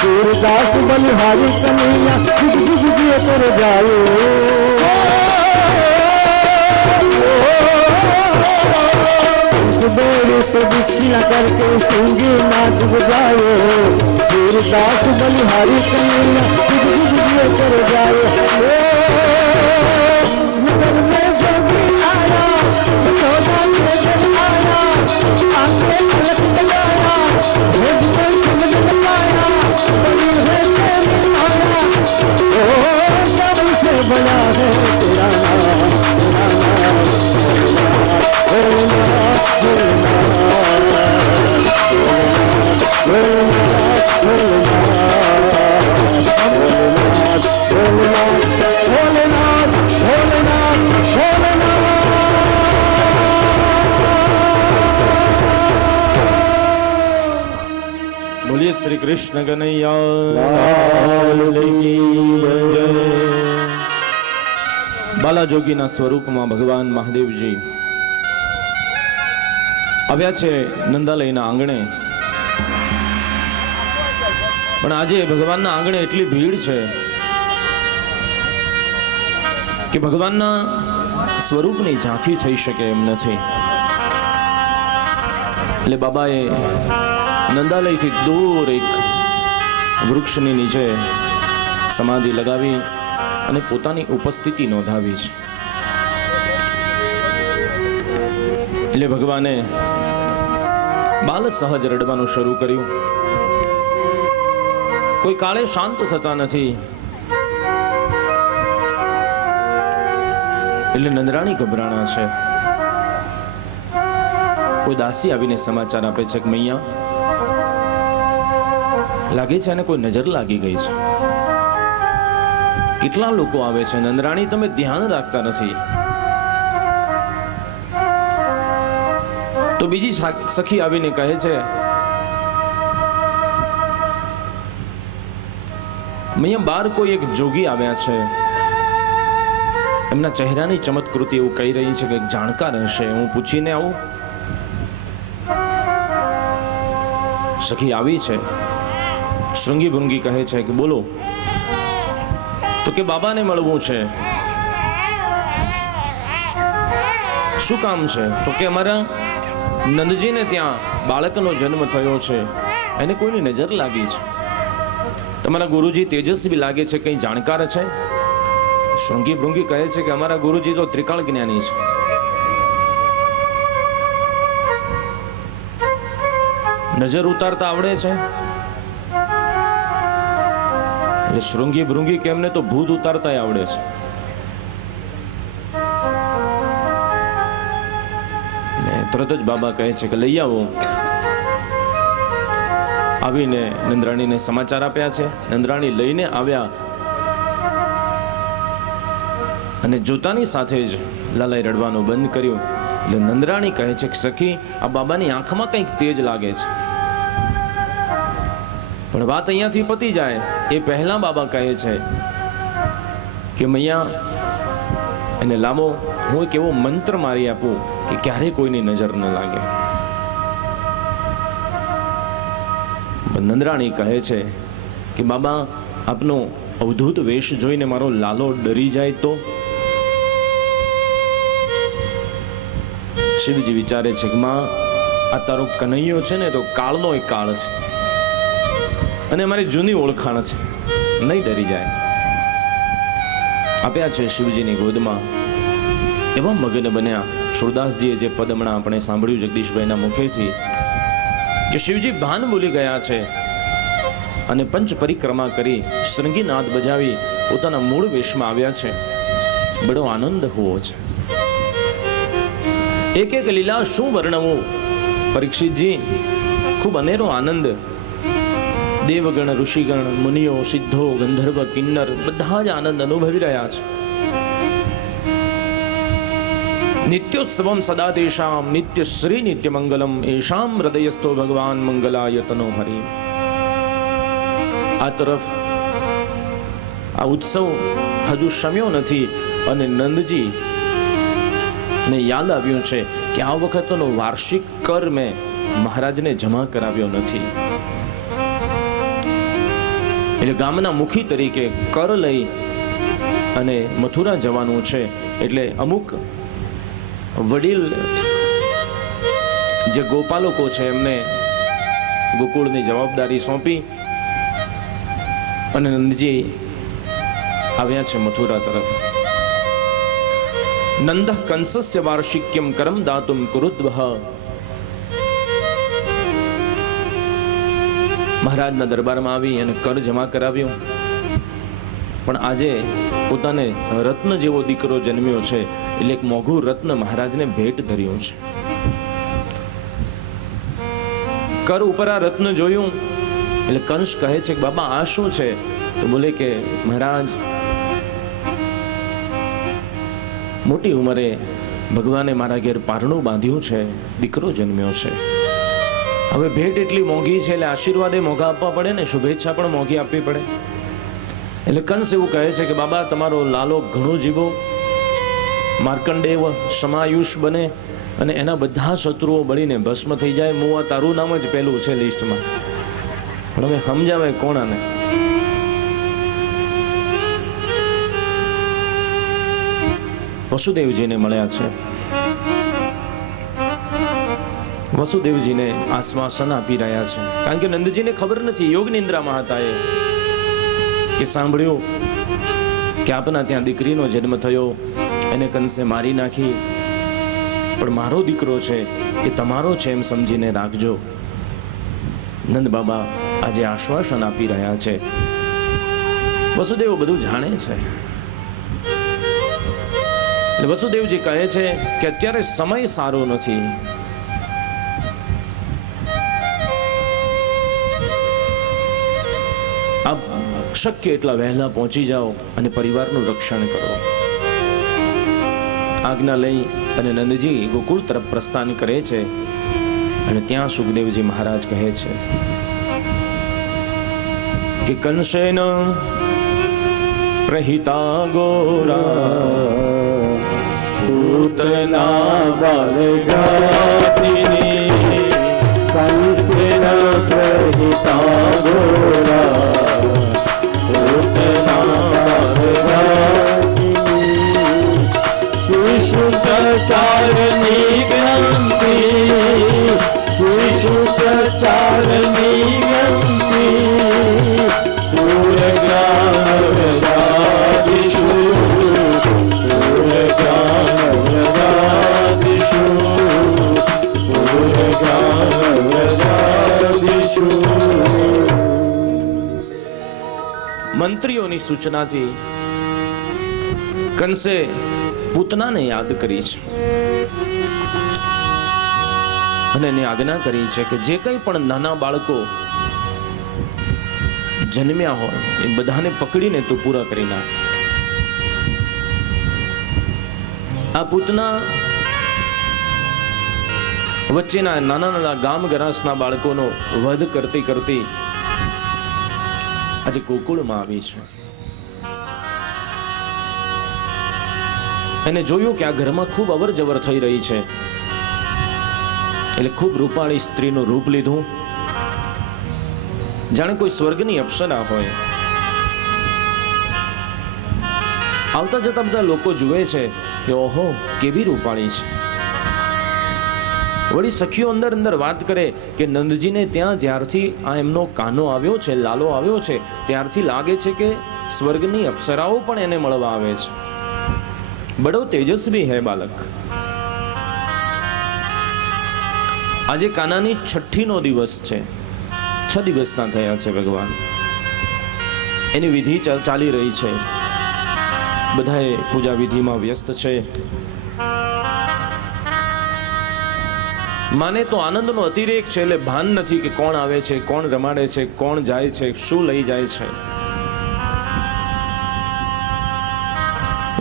सूरदास बलिहारी कन्हैया जुग जुग जिए कर जाओ। बेड़ी से दीक्षा करके सिंगी नाद बजाओ, सूरदास बलिहारी कन्हैया जुग जुग जिए कर जाओ। बड़ा है तेरा नाम, बोलिए श्री कृष्ण कन्हैया लाल की जय। બાલાજોગીના સ્વરૂપમાં ભગવાન મહાદેવજી આવ્યા છે નંદાલયના આંગણે, પણ આજે ભગવાનના આંગણે એટલી ભીડ છે કે ભગવાનના સ્વરૂપની ઝાંખી થઈ શકે એમ નથી. એટલે બાબાએ નંદાલયથી દૂર એક વૃક્ષની નીચે સમાધિ લગાવી અને પોતાની ઉપસ્થિતિ નોંધાવી છે. એટલે ભગવાને બાલ સહજ રડવાનું શરૂ કર્યું. કોઈ કાળે શાંત થતા નથી. એટલે નંદરાણી ગભરાણા છે. કોઈ દાસી આવીને સમાચાર આપે છે કે મૈયા લાગે છે એને કોઈ નજર લાગી ગઈ છે. કેટલા લોકો આવે છે નંદરાણી, તમે ધ્યાન રાખતા નથી. તો બીજી સખી આવીને કહે છે મૈયા બાર કોઈ એક જોગી આવ્યા છે, એમના ચહેરાની ચમત્કૃતિ એવું કહી રહી છે કે એક જાણકાર હશે, હું પૂછીને આવું. સખી આવી છે. શૃંગી ભૃંગી કહે છે કે બોલો. તો કે બાબાને મળવું છે. શું કામ છે? તો કે અમારા નંદજીને ત્યાં બાળકનો જન્મ થયો છે, એને કોઈની નજર લાગી છે. તમારા ગુરુજી તેજસ્વી લાગે છે, કઈ જાણકાર છે? શૃંગી ભૃંગી કહે છે કે અમારા ગુરુજી તો ત્રિકાળ જ્ઞાની છે. નજર ઉતારતા આવડે છે? એટલે શૃંગી ભૃંગી કે એમને તો ભૂત ઉતારતા આવડે છે. ને તરત જ બાબા કહે છે કે લઈ આવો. આવીને નંદરાણીને સમાચાર આપ્યા છે. નંદરાણી લઈને આવ્યા અને જોતાની સાથે જ લાલાએ રડવાનું બંધ કર્યું. એટલે નંદરાણી કહે છે કે સખી, આ બાબાની આંખમાં કંઈક તેજ લાગે છે. પણ વાત અહીંયાથી પતી જાય એ પહેલા બાબા કહે છે કે મૈયા એને લાવો, હું એક એવો મંત્ર મારી આપું કે ક્યારેય કોઈની નજર ન લાગે. નંદરાણી કહે છે કે બાબા, આપનો અવધૂત વેશ જોઈને મારો લાલો ડરી જાય તો? શિવજી વિચારે છે કે માં, આ તારો કનૈયો છે ને તો કાળનો એક કાળ છે અને મારી જૂની ઓળખાણ છે, નહીં ડરી જાય. આપ્યા છે શિવજીની ગોદમાં. એવા મગન બન્યા. સુરદાસજીએ જે પદ હમણાં આપણે સાંભળ્યું જગદીશભાઈના મુખેથી કે શિવજી ભાન ભૂલી ગયા છે અને પંચ પરિક્રમા કરી શૃંગી નાદ બજાવી પોતાના મૂળ વેશમાં આવ્યા છે. બડો આનંદ હોવો છે. એક એક લીલા શું વર્ણવું પરીક્ષિતજી, ખૂબ અનેરો આનંદ. દેવગણ, ઋષિગણ, મુનિઓ, સિદ્ધો, ગંધર્વ, કિન્નર બધા જ આનંદ અનુભવી રહ્યા છે. નિત્યોત્સવમ સદા તેષામ નિત્ય શ્રી નિત્ય મંગલમ એષામ હૃદયસ્થો ભગવાન મંગલાયતનો હરિ. આ તરફ આ ઉત્સવ હજુ શમ્યો નથી અને નંદજી ને યાદ આવ્યું છે કે આ વખતનો વાર્ષિક કર મેં મહારાજને જમા કરાવ્યો નથી. એટલે ગામના મુખી તરીકે કર લઈ અને મથુરા જવાનું છે. એટલે અમુક વડીલ જે ગોપાલકો છે એમને ગોકુળની જવાબદારી સોંપી અને નંદજી આવ્યા છે મથુરા તરફ. નંદ કંસસ્ય વાર્ષિક્યમ કરમ દાતુમ કુરુદ્વહ. મહારાજના દરબારમાં આવી અને કર જમા કરાવ્યો. પણ આજે પોતાને રત્ન જેવો દીકરો જન્મ્યો છે એટલે એક મોઘું રત્ન મહારાજને ભેટ ધર્યું છે. કર ઉપર આ રત્ન જોયું એટલે કંસ કહે છે કે બાબા આ શું છે? તો બોલે કે મહારાજ, મોટી ઉંમરે ભગવાને મારા ઘેર પારણું બાંધ્યું છે, દીકરો જન્મ્યો છે. હવે ભેટ એટલી મોંઘી છે એટલે આશીર્વાદ એ મોંઘા આપવા પડે ને, શુભેચ્છા પણ મોંઘી આપવી પડે. એટલે કંસ એવું કહે છે કે બાબા, તમારો લાલો ઘણો જીવો, માર્કંડેય સમાયુષ બને અને એના બધા શત્રુઓ બળીને ભસ્મ થઈ જાય. હું આ તારું નામ જ પહેલું છે લિસ્ટમાં, પણ હવે સમજાવે કોણ આને? વસુદેવજીને મળ્યા છે. વસુદેવજીને આશ્વાસન આપી રહ્યા છે, કારણ કે નંદજીને ખબર નથી, યોગ નિંદ્રામાં હતા એ, કે સાંભળ્યું કે આપના ત્યાં દીકરીનો જન્મ થયો, એને કંસે મારી નાખી, પણ મારો દીકરો છે એ તમારો છે એમ સમજીને રાખજો. નંદ બાબા આજે આશ્વાસન આપી રહ્યા છે. વસુદેવ બધું જાણે છે. એટલે વસુદેવજી કહે છે કે અત્યારે સમય સારો નથી. આપ શક્ય એટલા વહેલા પહોંચી જાઓ અને પરિવારનું રક્ષણ કરો. આજ્ઞા લઈ અને નંદજી ગોકુળ તરફ પ્રસ્થાન કરે છે. અને ત્યાં સુખદેવજી મહારાજ કહે છે કે કંસેન પ્રહિતા ગોરા પૂતના બલગાતિની કંસેન પ્રહિતા ગોરા પૂતના બલગાતિની શુક્રચારની ગ્રંથિ શુક્રચારની ગ્રંથિ પૂરગ્રામ મંત્રીઓની સૂચનાથી કંસે પૂતનાને યાદ કરી છે અને એની આજ્ઞા કરી છે કે જે કંઈ પણ નાના બાળકો જન્મ્યા હોય એ બધાને પકડીને તું પૂરા કરી નાખ. આ પૂતના વચ્ચેના નાના નાના ગામ ગરાસના બાળકોનો વધ કરતી કરતી આજે ગોકુળમાં આવી છે. એને જોયું કે આ ઘરમાં ખૂબ અવર જવર થઈ રહી છે એટલે ખૂબ રૂપાળી સ્ત્રીનું રૂપ લીધું, જાણે કોઈ સ્વર્ગની અપ્સરા હોય. આવતા જતા બધા લોકો જુએ છે કે ઓહો કેવી રૂપાળી છે. વળી સખીઓ અંદર અંદર વાત કરે કે નંદજીને ત્યાં જ્યારથી આ એમનો કાનો આવ્યો છે, લાલો આવ્યો છે, ત્યારથી લાગે છે કે સ્વર્ગની અપ્સરાઓ પણ એને મળવા આવે છે. બડો તેજસ્વી હે બાલક. આજે કાનાની છઠ્ઠીનો દિવસ છે. 6 દિવસના થયા છે ભગવાન. એની વિધિ ચાલી રહી છે, બધાએ પૂજા વિધિમાં વ્યસ્ત છે. માને તો આનંદનો અતિરેક છે, એટલે ભાન નથી કે કોણ આવે છે, કોણ રમાડે છે, કોણ જાય છે, શું લઈ જાય છે.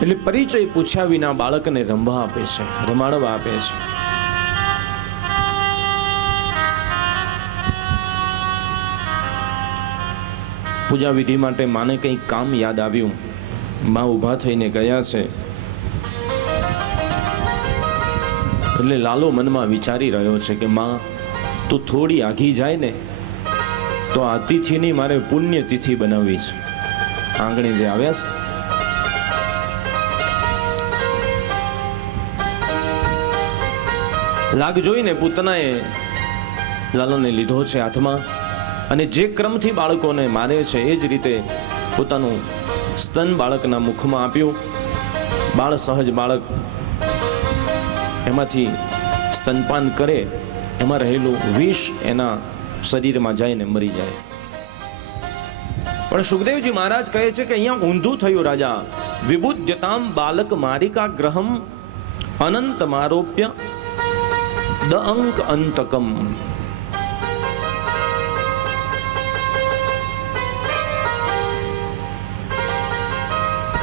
એટલે પરિચય પૂછ્યા વિના બાળકને રમવા આપે છે, રમાડવા આપે છે. પૂજા વિધિ માટે માને કંઈક કામ યાદ આવ્યું. માં ઊભા થઈને ગયા છે એટલે લાલો મનમાં વિચારી રહ્યો છે કે માં તું થોડી આઘી જાય ને તો આ તિથિની મારે પુણ્ય તિથિ બનાવવી છે. આંગણે જે આવ્યા છે લાગ જોઈને પૂતનાએ લાલાને લીધો છે હાથમાં અને જે ક્રમથી બાળકોને મારે છે એ જ રીતે પોતાનું સ્તન બાળકના મુખમાં આપ્યું. બાળ સહજ બાળક એમાંથી સ્તનપાન કરે, એમાં રહેલું વિષ એના શરીરમાં જઈને મરી જાય. પણ સુખદેવજી મહારાજ કહે છે કે અહીંયા ઊંધું થયું રાજા. વિબુદ્ધતામ બાલક મારિકા ગ્રહમ અનંત મારોપ્ય દઅંક અંતકમ.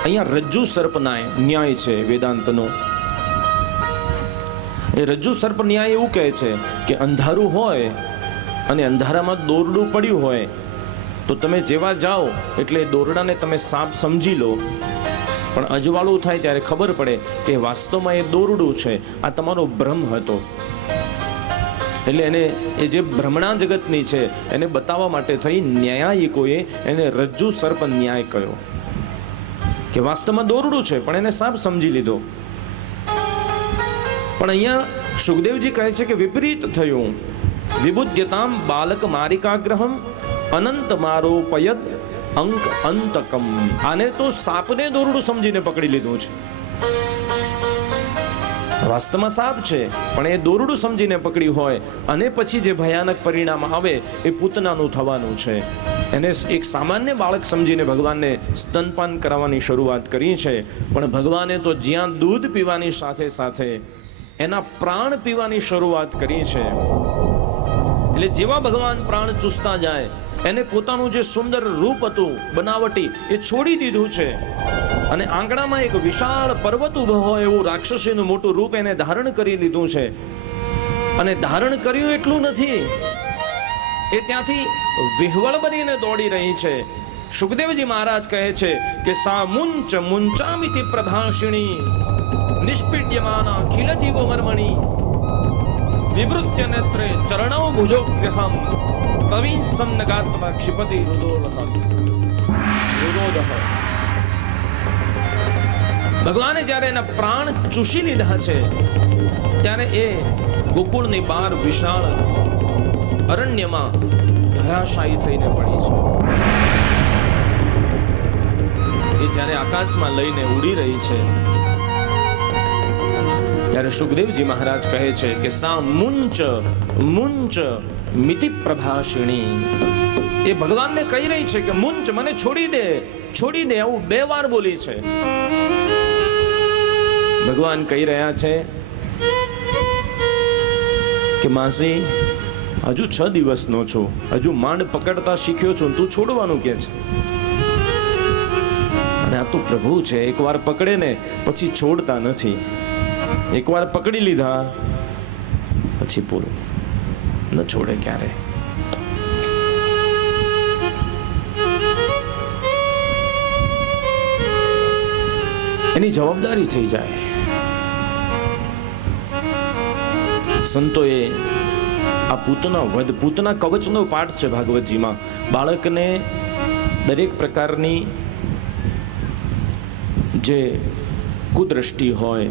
અહીંયા રજ્જુ સર્પ ન્યાય છે વેદાંતનો. એ રજ્જુ સર્પ ન્યાય એવું કહે છે કે અંધારું હોય અને અંધારામાં દોરડું પડ્યું હોય તો તમે જેવા જાઓ એટલે દોરડાને તમે સાપ સમજી લો, પણ અજવાળું થાય ત્યારે ખબર પડે કે વાસ્તવમાં એ દોરડું છે, આ તમારો ભ્રમ હતો. એટલે એને એ જે ભ્રમણા જગતની છે એને બતાવવા માટે થઈ ન્યાયિકોએ એને રજ્જુ સર્પ ન્યાય કહ્યો કે વાસ્તવમાં દોરડું છે પણ એને સાપ સમજી લીધો. પણ અહીંયા સુખદેવજી કહે છે કે વિપરીત થયું. વિબુદ્ધતામ બાલક મારિકાગ્રહમ અનંત મારોપયદ અંક અંતકમ. આને તો સાપને દોરડું સમજીને પકડી લીધું છે. વાસ્તવમાં સાપ છે પણ એ દોરડું સમજીને પકડી હોય અને પછી જે ભયાનક પરિણામ આવે એ પૂતનાનું થવાનું છે. એને એક સામાન્ય બાળક સમજીને ભગવાનને સ્તનપાન કરાવવાની શરૂઆત કરી છે, પણ ભગવાને તો જ્યાં દૂધ પીવાની સાથે સાથે એના પ્રાણ પીવાની શરૂઆત કરી છે. એટલે જેવા ભગવાન પ્રાણ ચૂસતા જાય એને પોતાનું જે સુંદર રૂપ હતું બનાવટી એ છોડી દીધું છે અને આંગણામાં એક વિશાળ પર્વત ઉભો હોય એવું રાક્ષસીનું મોટું રૂપ એને ધારણ કરી લીધું છે. અને ધારણ કર્યું એટલું નથી, એ ત્યાંથી વિહવળ બનીને દોડી રહી છે. સુખદેવજી મહારાજ કહે છે કે સા મુંચ મુંચામિતિ પ્રભાષિણી નિષ્પીડ્યમાના ખિલ જીવો મર્મણી વિવૃત્ય નેત્રે ચરણો ભુજોગ્રહમ કવિ સન્નગાત્મા ક્ષિપતિ રુદોદહ. ભગવાને જ્યારે એના પ્રાણ ચૂસી લીધા છે ત્યારે એ ગોકુળની બહાર વિશાળ અરણ્યમાં ધરાશાયી થઈને પડી છે. એ જ્યારે આકાશમાં લઈને ઉડી રહી છે ત્યારે સુખદેવજી મહારાજ કહે છે કે સા મુંચ મુંચ મિતિ પ્રભાષિણી, એ ભગવાનને કહી રહી છે કે મુંચ, મને છોડી દે, છોડી દે, આવું 2 વાર બોલી છે. ભગવાન કહી રહ્યા છે કે માસી, હજુ 6 દિવસનો છું, હજુ માંડ પકડતા શીખ્યો છું, તું છોડવાનું કે છે. અને આ તો પ્રભુ છે, એકવાર પકડે ને પછી છોડતા નથી. એકવાર પકડી લીધા પછી પૂરું, ન છોડે ક્યારે. એની જવાબદારી થઈ જાય. સંતોએ આ પૂતના વધ, પૂતના કવચનો પાઠ છે ભાગવતજીમાં. બાળકને દરેક પ્રકારની જે કુદ્રષ્ટિ હોય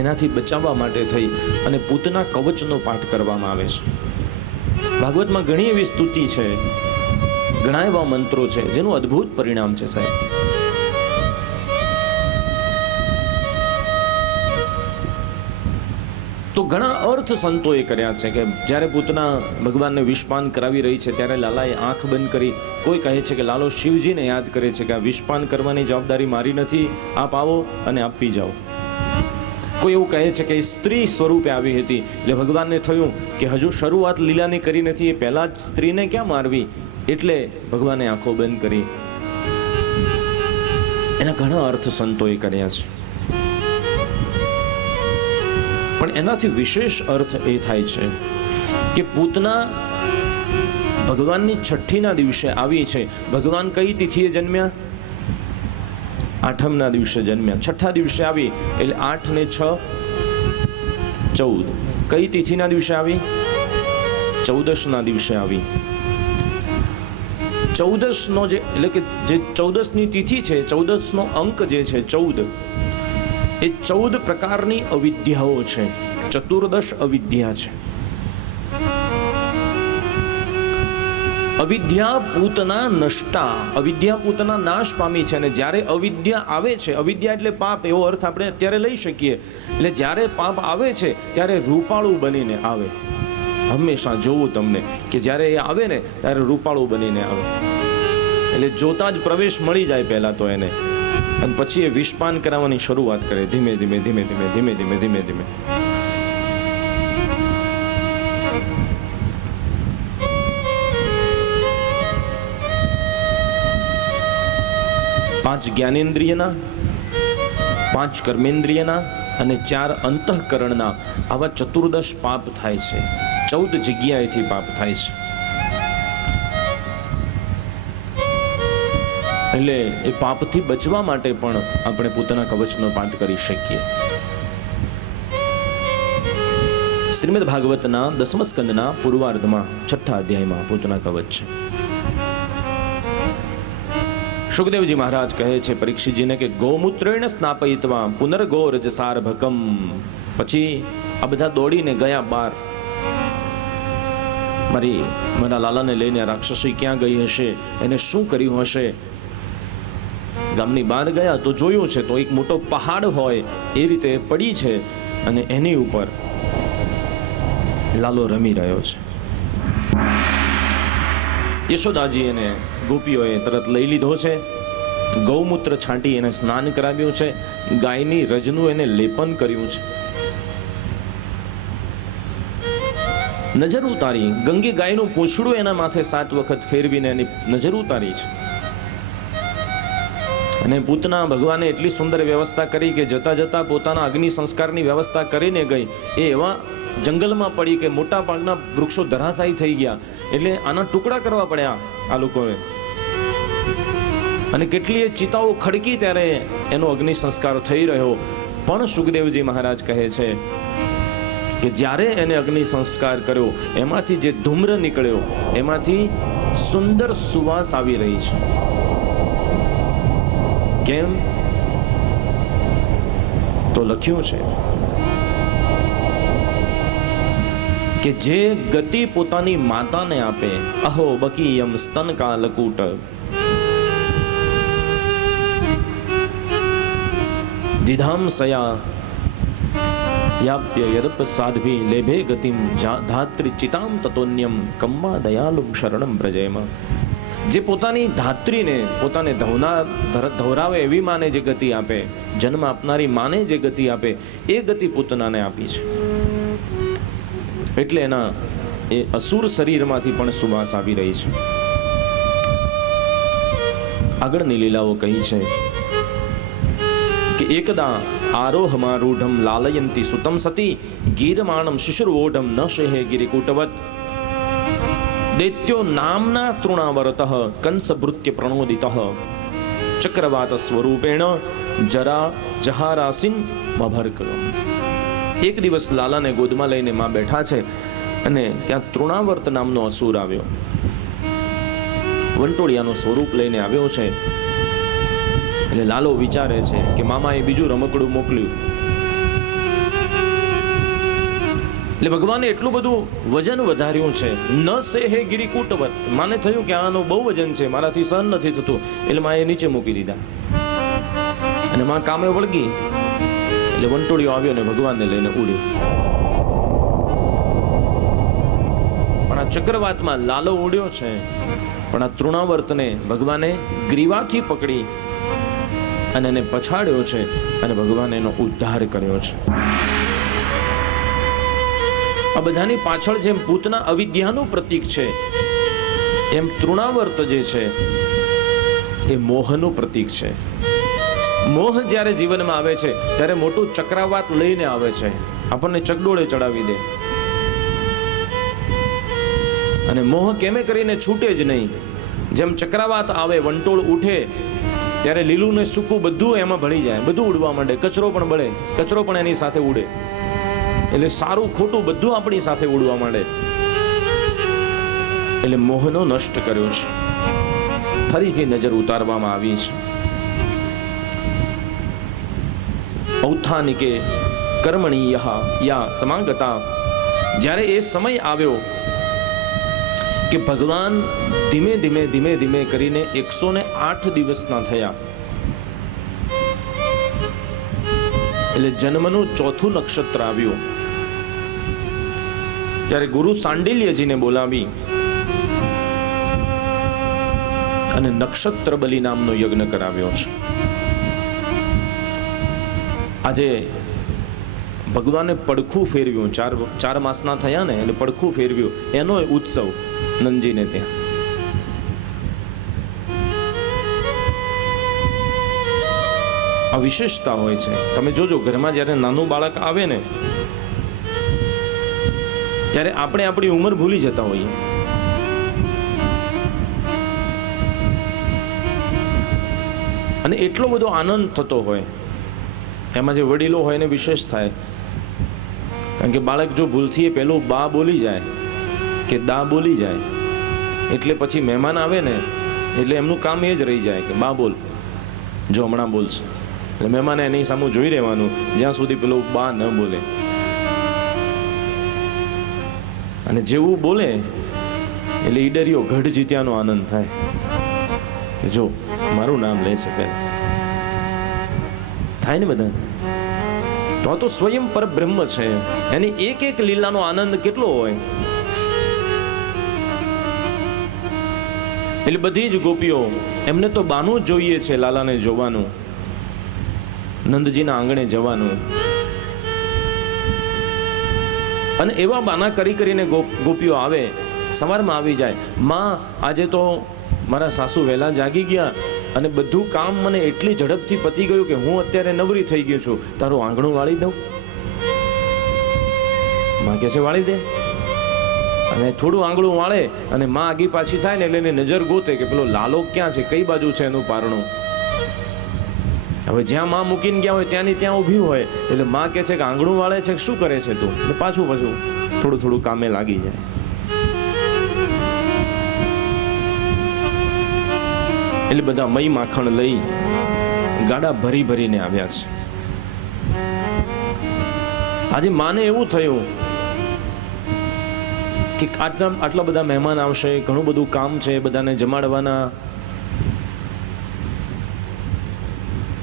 એનાથી બચાવવા માટે થઈ અને પૂતના કવચનો પાઠ કરવામાં આવે છે. ભાગવતમાં ઘણી એવી સ્તુતિ છે, ઘણા એવા મંત્રો છે જેનું અદ્ભુત પરિણામ છે સાહેબ. તો ઘણા અર્થ સંતોએ કર્યા છે કે જ્યારે પૂતના ભગવાનને વિષપાન કરાવી રહી છે ત્યારે લાલાએ આંખ બંધ કરી. કોઈ કહે છે કે લાલો શિવજીને યાદ કરે છે કે આ વિષપાન કરવાની જવાબદારી મારી નથી, આપ આવો અને આપ પી જાઓ. કોઈ એવું કહે છે કે સ્ત્રી સ્વરૂપે આવી હતી એટલે ભગવાનને થયું કે હજુ શરૂઆત લીલાની કરી નથી, એ પહેલા જ સ્ત્રીને ક્યાં મારવી, એટલે ભગવાને આંખો બંધ કરી. એના ઘણા અર્થ સંતોએ કર્યા છે. પણ એનાથી વિશેષ અર્થ એ થાય છે કે પૂતના ભગવાનની છઠ્ઠીના દિવસે આવી છે. ભગવાન કઈ તિથિએ જન્મ્યા? 8મના દિવસે જન્મ્યા. છઠ્ઠા દિવસે આવી એટલે 8 ને 6 14. કઈ તિથિના દિવસે આવી? 14ના દિવસે આવી. 14નો જે એટલે કે જે 14ની તિથિ છે, 14નો અંક જે છે 14, એ 14 પ્રકારની અવિદ્યાઓ છે. 14 અવિદ્યા છે. અવિદ્યા પૂતના નષ્ટા, અવિદ્યા પૂતના નાશ પામી છે. અને જ્યારે અવિદ્યા આવે છે, અવિદ્યા એટલે પાપ, એવો અર્થ આપણે અત્યારે લઈ શકીએ. એટલે જ્યારે પાપ આવે છે ત્યારે રૂપાળું બનીને આવે. હંમેશા જોવું તમને કે જ્યારે એ આવે ને ત્યારે રૂપાળું બનીને આવે. એટલે જોતા જ પ્રવેશ મળી જાય પહેલા તો એને, અને પછી એ વિષપાન કરાવવાની શરૂઆત કરે ધીમે ધીમે ધીમે ધીમે ધીમે ધીમે ધીમે ધીમે. પાંચ જ્ઞાનેન્દ્રિયના, 5 કર્મેન્દ્રિયના અને 4 અંતઃકરણના આવા 14 પાપ થાય છે. 14 જગ્યાએથી પાપ થાય છે. એટલે એ પાપથી બચવા માટે પણ આપણે પૂતના કવચનો પાઠ કરી શકીએ. શ્રીમદ ભાગવતના 10મ સ્કંદના પૂર્વાર્ધમાં 6ઠા અધ્યાયમાં પૂતના કવચ છે. સુખદેવજી મહારાજ કહે છે પરીક્ષિતજીને કે ગૌમૂત્રેણ સ્નાપયિત્વા પુનર્ગો રજસાર્ભકમ. પછી આ બધા દોડીને ગયા બહાર. મારા લાલાને લઈને રાક્ષસી ક્યાં ગઈ હશે, એને શું કર્યું હશે. ગામની બહાર ગયા તો જોયું છે તો એક મોટો પહાડ હોય એ રીતે પડી છે અને એની ઉપર લાલો રમી રહ્યો છે. યશોદાજી એને ગોપીઓએ તરત લઈ લીધો છે. ગૌમૂત્ર છાંટી એને સ્નાન કરાવ્યું છે. ગાયની રજનું એને લેપન કર્યું છે. નજર ઉતારી, ગંગી ગાયનું પૂંછડું એના માથે 7 વખત ફેરવીને એની નજર ઉતારી છે. અને પૂતના ભગવાને એટલી સુંદર વ્યવસ્થા કરી કે જતા જતા પોતાના અગ્નિ સંસ્કારની વ્યવસ્થા કરીને ગઈ. એ એવા જંગલમાં પડી કે મોટા ભાગના વૃક્ષો ધરાશાયી થઈ ગયા. એટલે આના ટુકડા કરવા પડ્યા આ લોકોએ. અને કેટલીય ચિતાઓ ખડકી ત્યારે એનો અગ્નિ સંસ્કાર થઈ રહ્યો. પણ સુખદેવજી મહારાજ કહે છે કે જ્યારે એને અગ્નિ સંસ્કાર કર્યો એમાંથી જે ધૂમ્ર નીકળ્યો એમાંથી સુંદર સુવાસ આવી રહી છે. કેમ? તો લખ્યું છે કે જે ગતિ પોતાની માતાને આપે, અહો બકીયમ સ્તન કાલકૂટ, દિધામ સયા યાપ્ય યદપ સાધ્વી લેભે ગતિમ ધાત્રી ચિતામ તતોન્યમ કમ્મા દયાલુમ શરણમ પ્રજયમ. જે પોતાની ધાત્રીને પોતાને ધવરાવે એવી માને જે ગતિ આપે, જન્મ આપનારી માને જે ગતિ આપે, એ ગતિ પૂતનાને આપી છે. એટલે એના એ અસુર શરીરમાંથી પણ સુવાસ આવી રહી છે. આગળની લીલાઓ કહી છે કે એકદા આરોહમારૂઢમ લાલયંતી સુતમ સતી ગીરમાણમ શિશુર્વોઢમ ન શેહે ગિરિકૂટવત દૈત્યો નામના તૃણાવરતઃ કંસભૃત્ય પ્રણોદિતઃ ચક્રવાત સ્વરૂપેણ જરા જહારાસિન મભર્કરમ. એક દિવસ લાલાને ગોદમાં લઈને માં બેઠા છે અને ત્યાં તૃણાવર્ત નામનો અસુર આવ્યો. વંટોળિયાનું સ્વરૂપ લઈને આવ્યો છે. એટલે લાલો વિચારે છે કે મામાએ બીજું રમકડું મોકલ્યું. એટલે ભગવાને એટલું બધું વજન વધાર્યું છે. ન સેહે ગિરિકૂટવત. માને થયું કે આનું બહુ વજન છે, મારાથી સહન નથી થતું, એટલે માએ નીચે મૂકી દીધા અને માં કામે વળગી. એટલે વંટોળિયો આવ્યો ને ભગવાનને લઈને ઉડ્યો. પણ આ ચક્રવાતમાં લાલો ઉડ્યો છે, પણ આ તૃણાવર્તને ભગવાને ગ્રીવાથી પકડી અને એને પછાડ્યો છે અને ભગવાને એનો ઉદ્ધાર કર્યો છે. આ બધાની પાછળ જેમ પૂતના અવિદ્યાનું પ્રતીક છે, એમ તૃણાવર્ત જે છે એ મોહનું પ્રતીક છે. મોહ જ્યારે જીવનમાં આવે છે ત્યારે મોટું ચક્રાવાત લઈને આવે છે, આપણને ચકડોળે ચડાવી દે. અને મોહ કેમે કરીને છૂટે જ નહીં. જેમ ચક્રાવાત આવે, વંટોળ ઉઠે, ત્યારે લીલું ને સૂકું બધું એમાં ભળી જાય, બધું ઉડવા માંડે, કચરો પણ બળે, કચરો પણ એની સાથે ઉડે. એટલે સારું ખોટું બધું આપણી સાથે ઉડવા માંડે. એટલે મોહનો નષ્ટ કર્યો છે. ફરીથી નજર ઉતારવામાં આવી છે. ઔથાનિકે કર્મણી યા સમાગતા. જ્યારે એ સમય આવ્યો કે ભગવાન ધીમે ધીમે ધીમે ધીમે કરીને 108 દિવસના થયા. એટલે જન્મનું ચોથું નક્ષત્ર આવ્યું. ત્યારે ગુરુ સાંડિલ્યજીને બોલાવી અને નક્ષત્ર બલિ નામનો યજ્ઞ કરાવ્યો છે. આજે ભગવાને પડખું ફેરવ્યું. 4 માસના થયા ને એટલે પડખું ફેરવ્યું, એનો ઉત્સવ નંદજીને ત્યાં. આ વિશેષતા હોય છે. તમે જોજો, ઘરમાં જ્યારે નાનું બાળક આવે ને ત્યારે આપણે આપણી ઉંમર ભૂલી જતા હોઈએ. અને એટલો બધો આનંદ થતો હોય. એમાં જે વડીલો હોય એને વિશેષ થાય. કારણ કે બાળક જો ભૂલથી પેલું બા બોલી જાય કે દા બોલી જાય, એટલે પછી મહેમાન આવે ને એટલે એમનું કામ એ જ રહી જાય કે બા બોલ, જો હમણાં બોલશે. એટલે મહેમાને એની સામે જોઈ રહેવાનું જ્યાં સુધી પેલું બા ન બોલે. અને જેવું બોલે એટલે ઈડરિયો ગઢ જીત્યાનો આનંદ થાય કે જો મારું નામ લે છે પહેલા. થાય ને બધા. તો સ્વયં પરબ્રહ્મ છે. એની એક એક લીલાનો આનંદ કેટલો હોય. એટલે બધી જ ગોપીઓ એમને તો બાનું જ જોઈએ છે, લાલાને જોવાનું, નંદજીના આંગણે જવાનું. અને એવા બાના કરીને ગોપીઓ આવે, સવારમાં આવી જાય. માં આજે તો મારા સાસુ વહેલા જાગી ગયા અને બધું કામ મને એટલી ઝડપથી પતી ગયું કે હું અત્યારે નવરી થઈ ગયું છું, તારું આંગણું વાળી દઉં? માં કહે છે વાળી દે. અને થોડું આંગણું વાળે અને માં આગી પાછી થાય ને એટલે એને નજર ગોતે કે પેલો લાલો ક્યાં છે, કઈ બાજુ છે એનું પારણું. હવે જ્યાં માં મૂકીને ગયા હોય ત્યાંની ત્યાં ઊભી હોય. એટલે માં કહે છે કે આંગણું વાળે છે, શું કરે છે તું? એટલે પાછું થોડું થોડું કામે લાગી જાય. એટલે બધા મઈ માખણ લઈ ગાડા ભરી ભરીને આવ્યા છે. આજે માને એવું થયું કે આટલા બધા મહેમાન આવશે, ઘણું બધું કામ છે, બધાને જમાડવાના.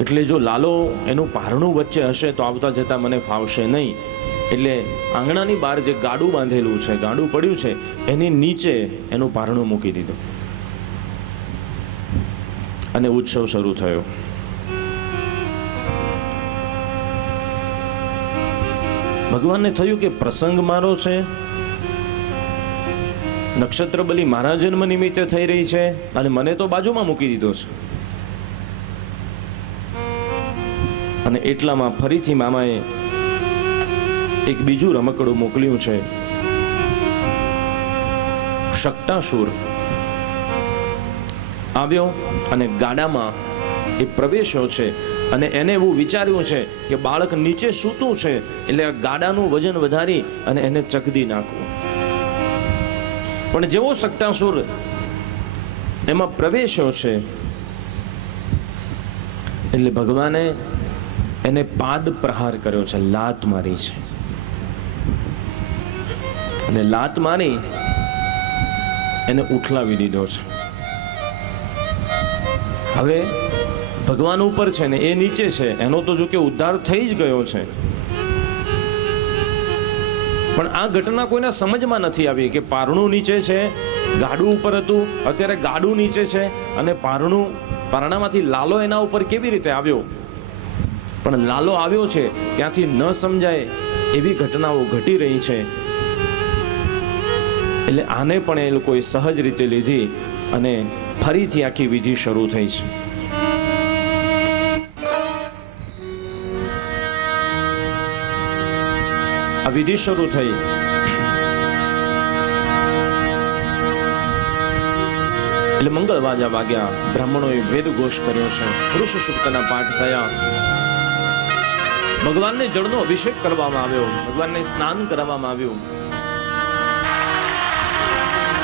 એટલે જો લાલો એનું પારણું વચ્ચે હશે તો આવતા જતા મને ફાવશે નહીં, એટલે આંગણાની બહાર જે ગાડું બાંધેલું છે, ગાડું પડ્યું છે, એની નીચે એનું પારણું મૂકી દીધું અને ઉત્સવ શરૂ થયો. ભગવાનને થયું કે પ્રસંગ મારો છે, નક્ષત્ર બલી મારા જન્મ નિમિત્તે થઈ રહી છે અને મને તો બાજુમાં મૂકી દીધો છે. અને એટલામાં ફરીથી મામાએ એક બીજું રમકડું મોકલ્યું છે. શકટાસુર આવ્યો અને ગાડામાં એ પ્રવેશ્યો છે અને એને એવું વિચાર્યું છે કે બાળક નીચે સૂતું છે એટલે આ ગાડાનું વજન વધારી અને એને ચકદી નાખવું. પણ જેવો શકટાસુર એમાં પ્રવેશ્યો છે એટલે ભગવાને એને પાદ પ્રહાર કર્યો છે, લાત મારી છે. અને લાત મારી એને ઉઠલાવી દીધો છે. હવે ભગવાન ઉપર છે ને એ નીચે છે, એનો તો જો કે ઉદ્ધાર થઈ જ ગયો છે, પણ આ ઘટના કોઈને સમજમાં નથી આવી કે પારણું નીચે છે, ગાડું ઉપર હતું, અત્યારે ગાડું નીચે છે અને પારણામાંથી લાલો એના ઉપર કેવી રીતે આવ્યો. પણ લાલો આવ્યો છે ત્યાંથી ન સમજાય એવી ઘટનાઓ ઘટી રહી છે. એટલે આને પણ એ લોકોએ સહજ રીતે લીધી અને ફરીથી આખી વિધિ શરૂ થઈ છે. આ વિધિ શરૂ થઈ એટલે મંગળવાજા વાગ્યા, બ્રાહ્મણોએ વેદ ઘોષ કર્યો છે, પુરુષ સૂક્તના પાઠ થયા, ભગવાનને જળનો અભિષેક કરવામાં આવ્યો, ભગવાનને સ્નાન કરવામાં આવ્યું,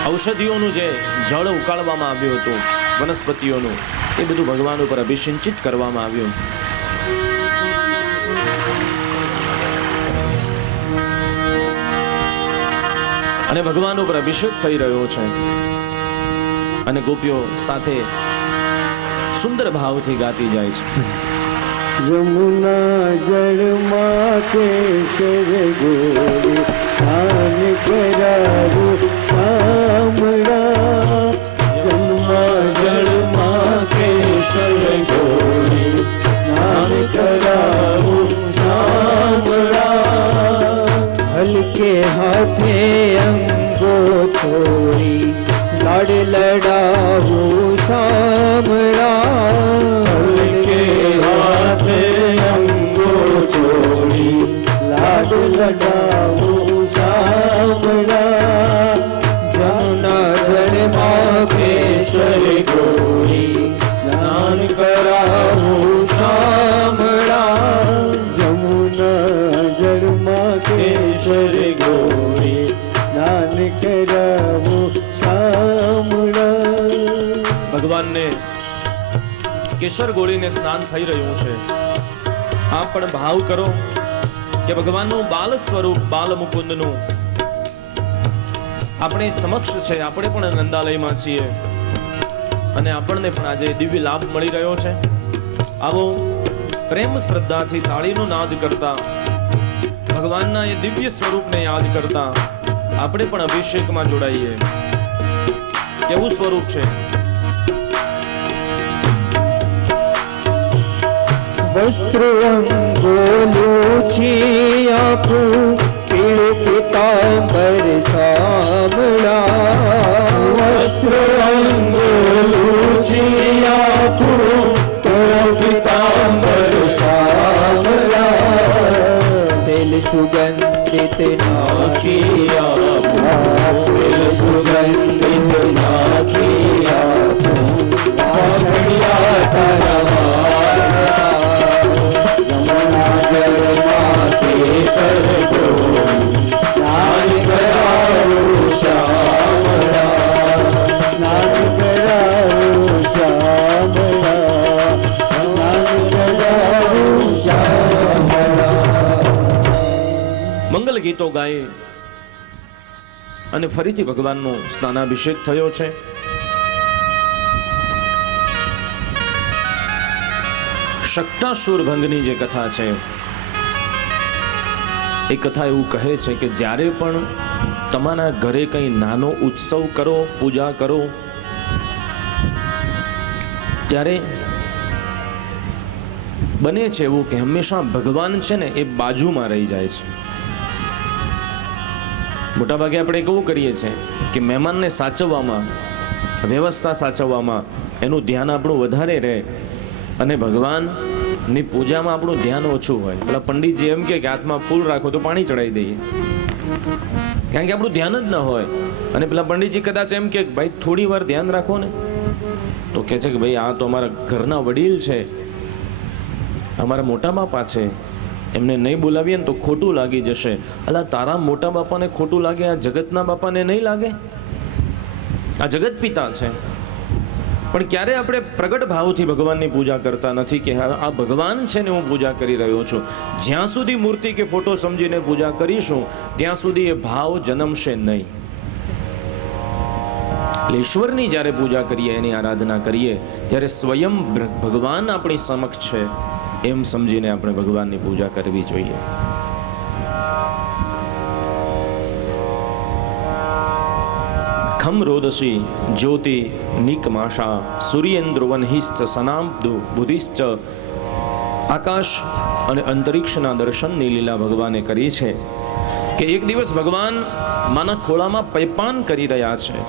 ઔષધિઓનું જે જળ ઉકાળવામાં આવ્યું હતું, વનસ્પતિઓનું, એ બધું ભગવાન ઉપર અભિષિંચિત કરવામાં આવ્યું. અને ભગવાન ઉપર અભિષેક થઈ રહ્યો છે અને ગોપીઓ સાથે સુંદર ભાવથી ગાતી જાય છે. यमुना जल माँ केशर गोरी स्नान करारो श्यामड़ा. यमुना जल माँ केशर गोरी स्नान करारो श्यामड़ा. हल्के हाथे अंगो थोड़ी लाड लड़ाओ श्यामड़ा. लगाओ श्यामड़ा. जमुना जल माँ केशर गोरी स्नान कराओ श्यामड़ा. जमुना जल माँ केशर गोरी स्नान कराओ श्यामड़ा. ભગવાનને કેસર ગોળીને સ્નાન થઈ રહ્યું છે. આપ પણ ભાવ કરો કે ભગવાનનું બાલ સ્વરૂપ, બાલ મુકુંદનું આપણે સમક્ષ છે, આપણે પણ નંદાલયમાં છીએ અને આપણને પણ આજે દિવ્ય લાભ મળી રહ્યો છે. આવો પ્રેમ શ્રદ્ધાથી તાળીનો નાદ કરતા, ભગવાનના એ દિવ્ય સ્વરૂપને યાદ કરતા આપણે પણ અભિષેકમાં જોડાઈએ. કેવું સ્વરૂપ છે! वस्त्र अंगोलूची आपू पीड़ पीतांबर सामड़ा. वस्त्र अंगोलूची आपू पीड़ पीतांबर सामड़ा. तेल सुगंधित नाखी आपू, तेल सुगंधित नाखी आपू. आखड़िया तारा મંગલ ગીતો ગાય અને ફરીથી ભગવાનનો સ્નાનાભિષેક થયો છે. શક્ટાસુર ભંગની જે કથા છે એ કથા એવું કહે છે કે જ્યારે પણ તમારા ઘરે કંઈ નાનો ઉત્સવ કરો, પૂજા કરો, ત્યારે બને છે એવું કે હંમેશા ભગવાન છે ને એ બાજુમાં રહી જાય છે. મોટાભાગે આપણે કેવું કરીએ છીએ કે મહેમાનને સાચવવામાં, વ્યવસ્થા સાચવવામાં એનું ધ્યાન આપણું વધારે રહે અને ભગવાનની પૂજામાં આપણું ધ્યાન ઓછું હોય. પેલા પંડિતજી એમ કે હાથમાં ફૂલ રાખો તો પાણી ચડાવી દઈએ, કારણ કે આપણું ધ્યાન જ ન હોય. અને પેલા પંડિતજી કદાચ એમ કે ભાઈ થોડી વાર ધ્યાન રાખો ને, તો કહે છે કે ભાઈ આ તો અમારા ઘરના વડીલ છે, અમારા મોટા બાપા છે, એમને નહીં બોલાવીએ ને તો ખોટું લાગી જશે. અલા તારા મોટા બાપાને ખોટું લાગે, આ જગતના બાપાને નહીં લાગે? આ જગત પિતા છે. પણ ક્યારે આપણે પ્રગટ ભાવથી ભગવાનની પૂજા કરતા નથી કે આ ભગવાન છે ને હું પૂજા કરી રહ્યો છું. જ્યાં સુધી મૂર્તિ કે ફોટો સમજીને પૂજા કરીશું ત્યાં સુધી એ ભાવ જન્મશે નહીં. ઈશ્વરની જ્યારે પૂજા કરીએ, એની આરાધના કરીએ, ત્યારે સ્વયં ભગવાન આપણી સમક્ષ છે એમ સમજીને આપણે ભગવાનની પૂજા કરવી જોઈએ. ખમ રોદસી જ્યોતિ નિકમાશા સૂર્યેન્દ્રવનહિશ્ચ સનાબ્દુ બુધિશ્ચ. આકાશ અને અંતરિક્ષના દર્શનની લીલા ભગવાને કરી છે કે એક દિવસ ભગવાન માના ખોળામાં પૈપાન કરી રહ્યા છે.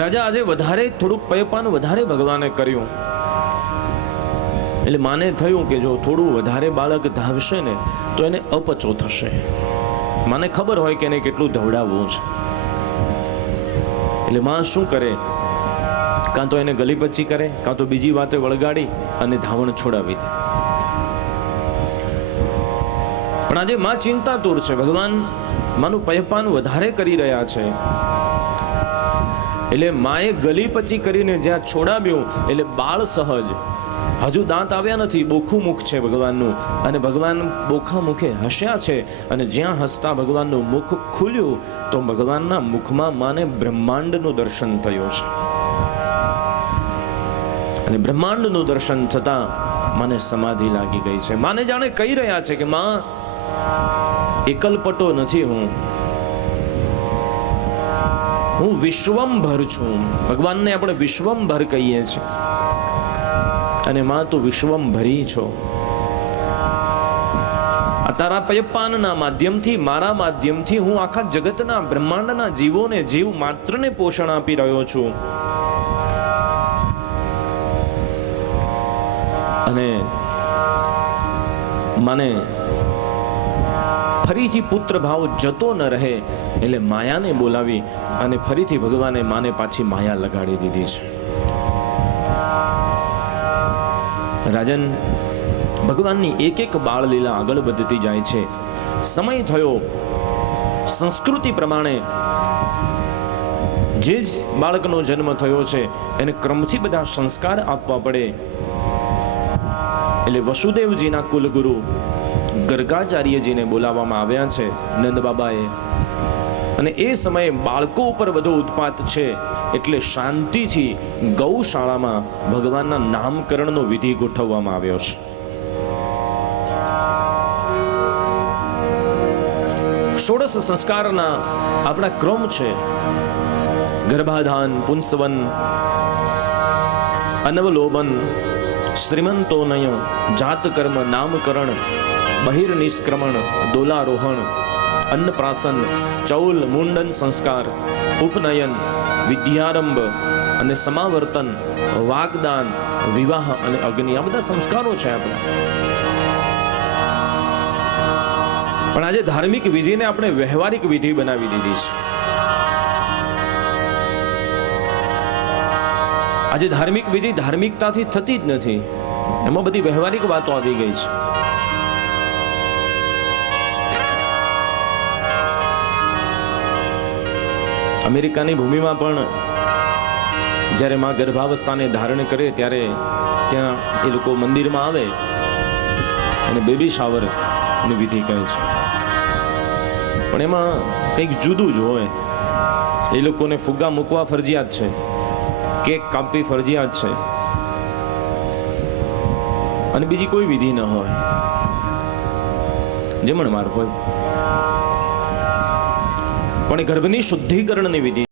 રાજા આજે વધારે થોડુંક પૈપાન વધારે ભગવાને કર્યું એટલે માને થયું કે જો થોડું વધારે બાળક ધાવશે ને તો એને અપચો થશે. માને ખબર હોય કે એને કેટલું ધવડાવવું છે, એટલે માં શું કરે, કાં તો એને ગલીપચી કરે, કાં તો બીજી વાતે વળગાડી અને ધાવણ છોડાવી દે. પણ આજે માં ચિંતાતુર છે, ભગવાન માનું પૈપાન વધારે કરી રહ્યા છે. એટલે માએ ગલીપચી કરીને જ્યાં છોડાવ્યું એટલે બાળ સહજ, હજુ દાંત આવ્યા નથી, બોખું મુખ છે ભગવાનનું, અને ભગવાન બોખા મુખે હસ્યા છે. અને જ્યાં હસતા ભગવાનનું મુખ ખુલ્યું તો ભગવાનના મુખમાં માને બ્રહ્માંડનું દર્શન થયું છે. અને બ્રહ્માંડનું દર્શન થતા મને સમાધિ લાગી ગઈ છે. માને જાણે કહી રહ્યા છે કે માં એકલપટો નથી, હું વિશ્વંભર છું. ભગવાનને આપણે વિશ્વંભર કહીએ છીએ અને માં તું વિશ્વંભરી છો. તારા પયપાનના માધ્યમથી, મારા માધ્યમથી હું આખા જગતના બ્રહ્માંડના જીવોને, જીવ માત્રને પોષણ આપી રહ્યો છું. અને મને ફરીથી પુત્ર ભાવ જતો ન રહે એટલે માયાને બોલાવી અને ફરીથી ભગવાને માને પાછી માયા લગાડી દીધી છે. રાજન, ભગવાનની એક એક બાળ લીલા આગળ વધતી જાય છે. સમય થયો, સંસ્કૃતિ પ્રમાણે જે બાળકનો જન્મ થયો છે એને ક્રમથી બધા સંસ્કાર આપવા પડે. એટલે વસુદેવજીના કુલગુરુ ગર્ગાચાર્યજીને બોલાવવામાં આવ્યા છે નંદ બાબાએ. અને એ સમયે બાળકો ઉપર વધુ ઉત્પાત છે એટલે શાંતિથી ગૌશાળામાં ભગવાનના નામકરણનો વિધિ ગોઠવવામાં આવ્યો છે. ષોડશ સંસ્કારના આપણા ક્રમ છે: ગર્ભાધાન, પુંસવન, અનવલોબન, શ્રીમંતોનય, જાતકર્મ, નામકરણ, બહિર્નિષ્ક્રમણ, દોલારોહણ, અન્નપ્રાશન, ચૌલ, મુંડન સંસ્કાર, ઉપનયન, વિદ્યારંભ અને સમાવર્તન, વાગદાન, વિવાહ અને અગ્નિ. આ બધા સંસ્કારો છે આપણા. પણ આજે ધાર્મિક વિધિને આપણે વ્યવહારિક વિધિ બનાવી દીધી છે. આજે ધાર્મિક વિધિ ધાર્મિકતાથી થતી જ નથી, એમાં બધી વ્યવહારિક વાતો આવી ગઈ છે. અમેરિકાની ભૂમિમાં પણ જ્યારે માં ગર્ભાવસ્થાને ધારણ કરે ત્યારે ત્યાં એ લોકો મંદિરમાં આવે અને બેબી શાવર ની વિધિ કહે છે. પણ એમાં કંઈક જુદું જ હોય. એ લોકોને ફુગ્ગા મૂકવા ફરજિયાત છે, કેક કાપવી ફરજિયાત છે, અને બીજી કોઈ વિધિ ન હોય, જમણવાર હોય, પણ એ ગર્ભની શુદ્ધિકરણની વિધિ